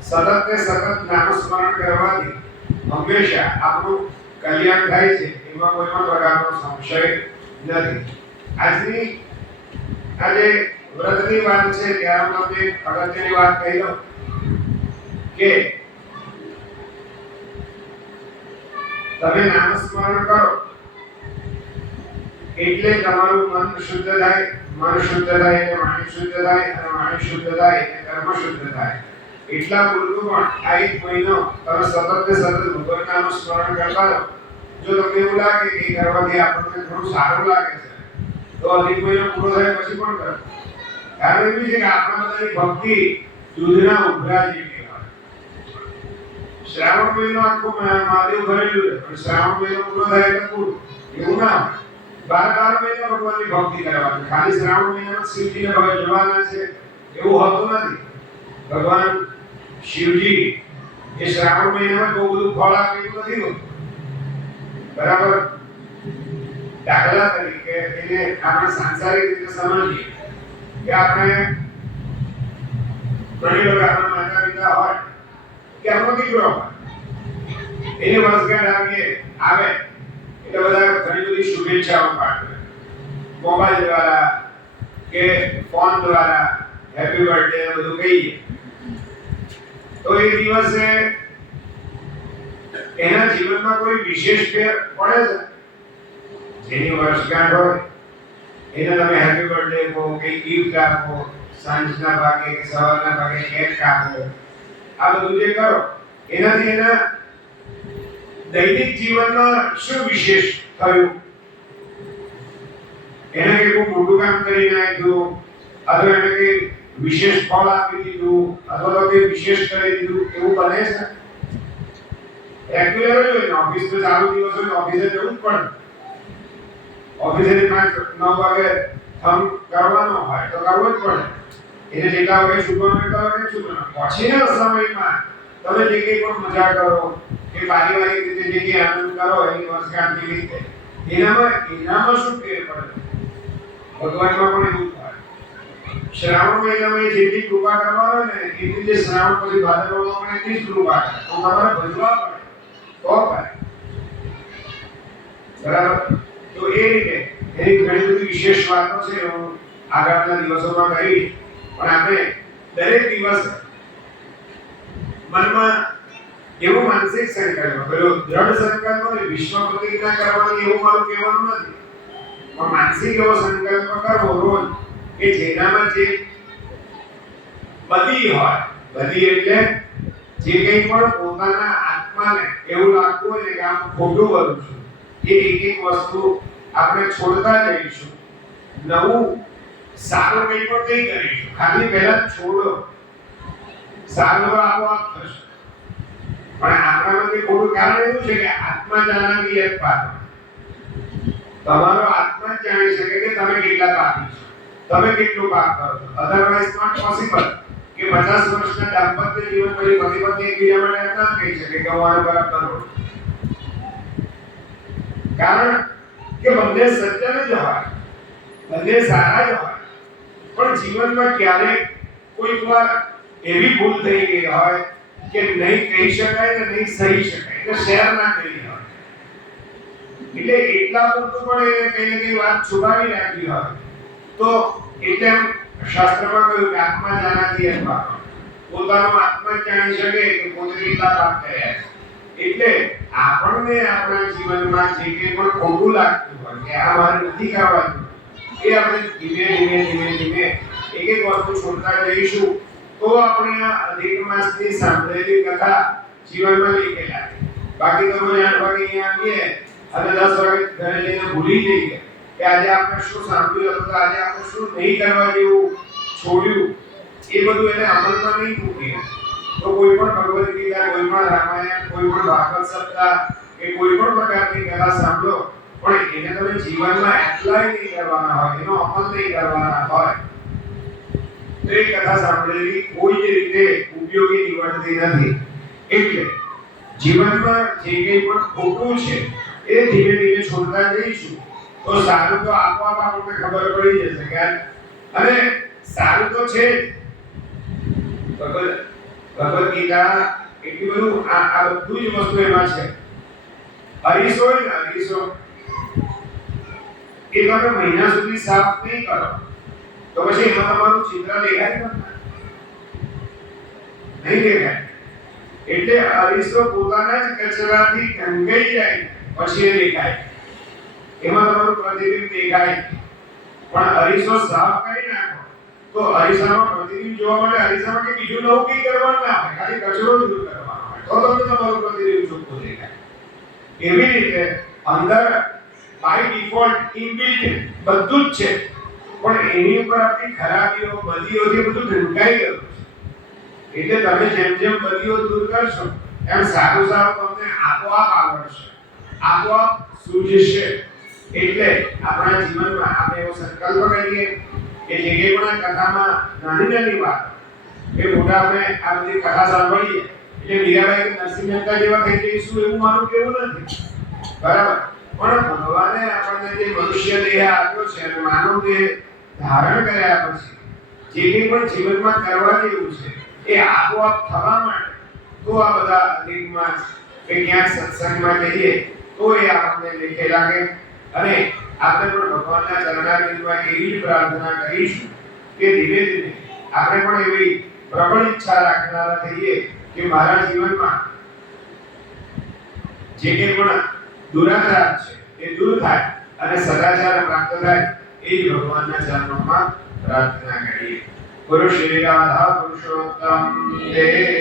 સતત ને સતત નામ સ્મરણ કરવાથી હંમેશા આપણું કલ્યાણ થાય છે, એમાં કોઈ પણ પ્રકારનો સંશય નથી. આજે વ્રતની વાત છે ત્યારે હું તમને અગત્યની વાત કહી દઉં કે તમે નામ સ્મરણ કરો એટલે તમારું મન શુદ્ધ થાય, મન શુદ્ધ થાય એટલે વાણી શુદ્ધ થાય, અને વાણી શુદ્ધ થાય એટલે કર્મ શુદ્ધ થાય. એટલા પૂરતું પણ આ એક મહિનો તમે સતત ને સતત ભગવાનનું નામ સ્મરણ કરતા રહો. જો તમને એવું લાગે કે કરવાથી આપણને થોડું સારું લાગે છે, તો અધિક મહિનો પૂરો થાય પછી પણ કરો. કારણ એવું છે કે આપણા બધાની ભક્તિ દૂધના ઉભરા જેવી કહેવાય. શ્રાવણ મહિનો આખો મહાદેવ ભરેલું છે, પણ શ્રાવણ મહિનો પૂરો થાય એટલે પૂરું એવું ના હોય. 12 મહિના ભગવાનની ભક્તિ કરવાની. ખાલી શ્રાવણ મહિનામાં શિવજીને ભજવાના છે એવું હોતું નથી. ભગવાન શિવજી એ શ્રાવણ મહિનામાં બહુ બધું ફળ આપે એવું નથી હોતું. બરાબર? દાખલા તરીકે એને આપણે સાંસારિક રીતે સમજીએ કે આપણે ઘણી લોકો આપણા માતા પિતા હોય કે આપણો દીકરો હોય, એને વર્ષગાંઠ આવે એટલે બધા ઘણી બધી શુભેચ્છાઓ પાઠવે. મોબાઈલ દ્વારા કે ફોન દ્વારા હેપી બર્થડે બધું કહીએ. તો એ દિવસે એના જીવનમાં કોઈ વિશેષ ફેર પડે છે? જેની વર્ષગાંઠ હોય એને તમે હેપી બર્થડે કહો કે ગિફ્ટ આપો, સાંજના ભાગે કે સવારના ભાગે કેક કાપો, આ બધું જે કરો એનાથી એના દૈનિક જીવનમાં શું વિશેષ થયું? એને કે કોઈ મોટું કામ કરી નાખ્યું, અથવા એને કે વિશેષ ફળ આપી દીધું, અથવા તો કે વિશેષ કરી દીધું, એવું બને છે? રેગ્યુલર હોય ને ઓફિસમાં ચાલુ દિવસ હોય તો ઓફિસે જવું જ પડે. ઓફિસે 5-9 વાગે થમ કરવાનો હોય તો કરવું જ પડે. એને જેટલા વાગે છૂટવાનું એટલા વાગે છૂટવાનું. પછીના સમયમાં તમે જે કંઈ પણ મજા કરો કે પારિવારિક રીતે જે કંઈ આનંદ કરો એની વર્ષગાંઠની રીતે એનામાં શું ફેર પડે? ભગવાનમાં પણ એવું થાય. શ્રાવણ મહિનામાં જેટલી કૃપા કરવાનો ને એટલી જે શ્રાવણ પછી ભાદરવામાં એટલી જ કૃપા કરે. તો તમારે ભજવા પડે તો કરે. બરાબર? તો એ રીતે એની ઘણી બધી વિશેષ વાતો છે, હું આગળના દિવસોમાં કહીશ. પણ આપણે દરેક દિવસ મનમાં એવું માનસિક સંકલ્પ, પેલો દ્રઢ સંકલ્પ હોય વિશ્વ પ્રતિજ્ઞા કરવાની એવું મારું કહેવાનું નથી, પણ માનસિક એવો સંકલ્પ કરવો રોજ કે જેનામાં જે બધી હોય, બધી એટલે જે કંઈ પણ પોતાના આત્માને એવું લાગતું હોય કે આમ ખોટું કરું છું, એ એક એક વસ્તુ આપણે છોડતા જઈશું. નવું સારું કંઈ પણ નહીં કરીશું, ખાલી પહેલા છોડો, સારું આપોઆપ થશે. પણ આપણામાંથી ખોટું કારણ એવું છે કે આત્મા જાણવી એક પાપ. તમારો આત્મા જ જાણી શકે કે તમે કેટલા પાપી છો, તમે કેટલું પાપ કરો છો. અધરવાઇઝ નોટ પોસિબલ કે 50 વર્ષના દાંપત્ય જીવન પછી પતિ પત્ની એકબીજા માટે ના કહી શકે કે હું આને બરાબર કરું. કારણ કે બંને સજ્જન જ હોય, બંને સારા જ હોય, પણ જીવનમાં ક્યારેક કોઈક વાર એવી ભૂલ થઈ ગઈ હોય કે નહીં કહી શકાય ને નહીં સહી શકાય, એટલે શેર ના કરી હોય. એટલે એટલા પૂરતું પણ એને કઈ ને કઈ વાત છુપાવી રાખી હોય તો એટલે શાસ્ત્રમાં કહ્યું કે આત્મા જાનાતી અથવા પોતાનો આત્મા જાણી શકે કે પોતે કેટલા પાપ કર્યા છે. એટલે આપણને આપણા જીવનમાં જે કંઈ પણ ખોટું લાગતું હોય કે આ મારે નથી કરવાનું, એ આપણે ધીમે એક એક વસ્તુ છોડતા જઈશું તો આપણે આ અધિક માસની સાંભળેલી કથા જીવનમાં લઈ લાગે. બાકી તો રોજ 8 વાગે અહીંયા આવીએ અને 10 વાગે ઘરે જઈને ભૂલી જઈએ કે આજે આપણે શું સાંભળ્યું હતું, આજે આપણે શું નહીં કરવા જેવું છોડ્યું, એ બધું એને અમલમાં નહીં મૂકીએ તો કોઈ પણ ભગવદ ગીતા, કોઈ પણ રામાયણ, કોઈ પણ ભાગવત સપ્તાહ કે કોઈ પણ પ્રકારની કથા સાંભળો, પણ એને તમે જીવનમાં એપ્લાય નહીં કરવાના હોય, એનો અમલ નહીં કરવાના હોય તો એ કથા સાંભળેલી કોઈ જ રીતે ઉપયોગી નીવડતી નથી. એટલે જીવનમાં જે કંઈ પણ ખોટું છે એ ધીમે ધીમે છોડતા જઈશું તો સારું તો આપોઆપ આપણને ખબર પડી જશે કે અને સારું તો છે ભગવદ ગીતા એટલું બધું આ બધું જ વસ્તુ એમાં છે. અરીસો હોય ને અરીસો, એ તમે મહિના સુધી સાફ નહીં કરો તો પછી એમાં તમારું ચિત્ર દેખાય નહીં દેખાય. એટલે અરીસો પોતાના જ કચરાથી ઢંકાઈ જાય પછી એ દેખાય, એમાં તમારું પ્રતિબિંબ દેખાય. પણ અરીસો સાફ કરી નાખો તો અરીસામાં પ્રતિબિંબ જોવા માટે અરીસામાં કે બીજું નવું કંઈ કરવાનું ના હોય, ખાલી કચરો દૂર કરવાનો હોય તો તમને તમારું પ્રતિબિંબ ચોખ્ખું દેખાય. એવી રીતે અંદર બાય ડિફોલ્ટ ઇનબિલ્ટ બધું જ છે, પણ એની ઉપર આપણી ખરાબીઓ બદીઓથી બધું ઢંકાઈ ગયું છે. એટલે તમે જેમ જેમ બદીઓ દૂર કરશો એમ સારું સારું તમને આપોઆપ આવડશે, આપોઆપ સૂઝશે. એટલે આપણા જીવનમાં આપણે એવો સંકલ્પ કરીએ કે જે કંઈ પણ કથામાં નાની નાની વાત એ મોટા આપણે આ બધી કથા સાંભળીએ એટલે મીરાબાઈ કે નરસિંહ મહેતા જેવા થઈ જઈશું એવું મારું કેવું નથી, બરાબર? પણ ભગવાને આપણને જે મનુષ્ય દેહ આપ્યો છે અને માનવ દેહ ધારણ કર્યા પછી જે કંઈ પણ જીવનમાં કરવા જેવું છે એ આપોઆપ થવા માટે તો આ બધા અધિકમાં કે ક્યાંક સત્સંગમાં જઈએ તો એ આપણને લેખે લાગે. અને આપણે પણ ભગવાનના ચરણારવિંદમાં એવી જ પ્રાર્થના કરીશું કે ધીમે ધીમે આપણે પણ એવી પ્રબળ ઈચ્છા રાખનારા થઈએ કે મારા જીવનમાં જે કંઈ પણ દુરાચાર છે એ દૂર થાય અને સદાચાર પ્રાપ્ત થાય એ જ ભગવાનના ચરણોમાં પ્રાર્થના કરીએ. ગુરુ શ્રી રાધા પુરુષોત્તમ દેવ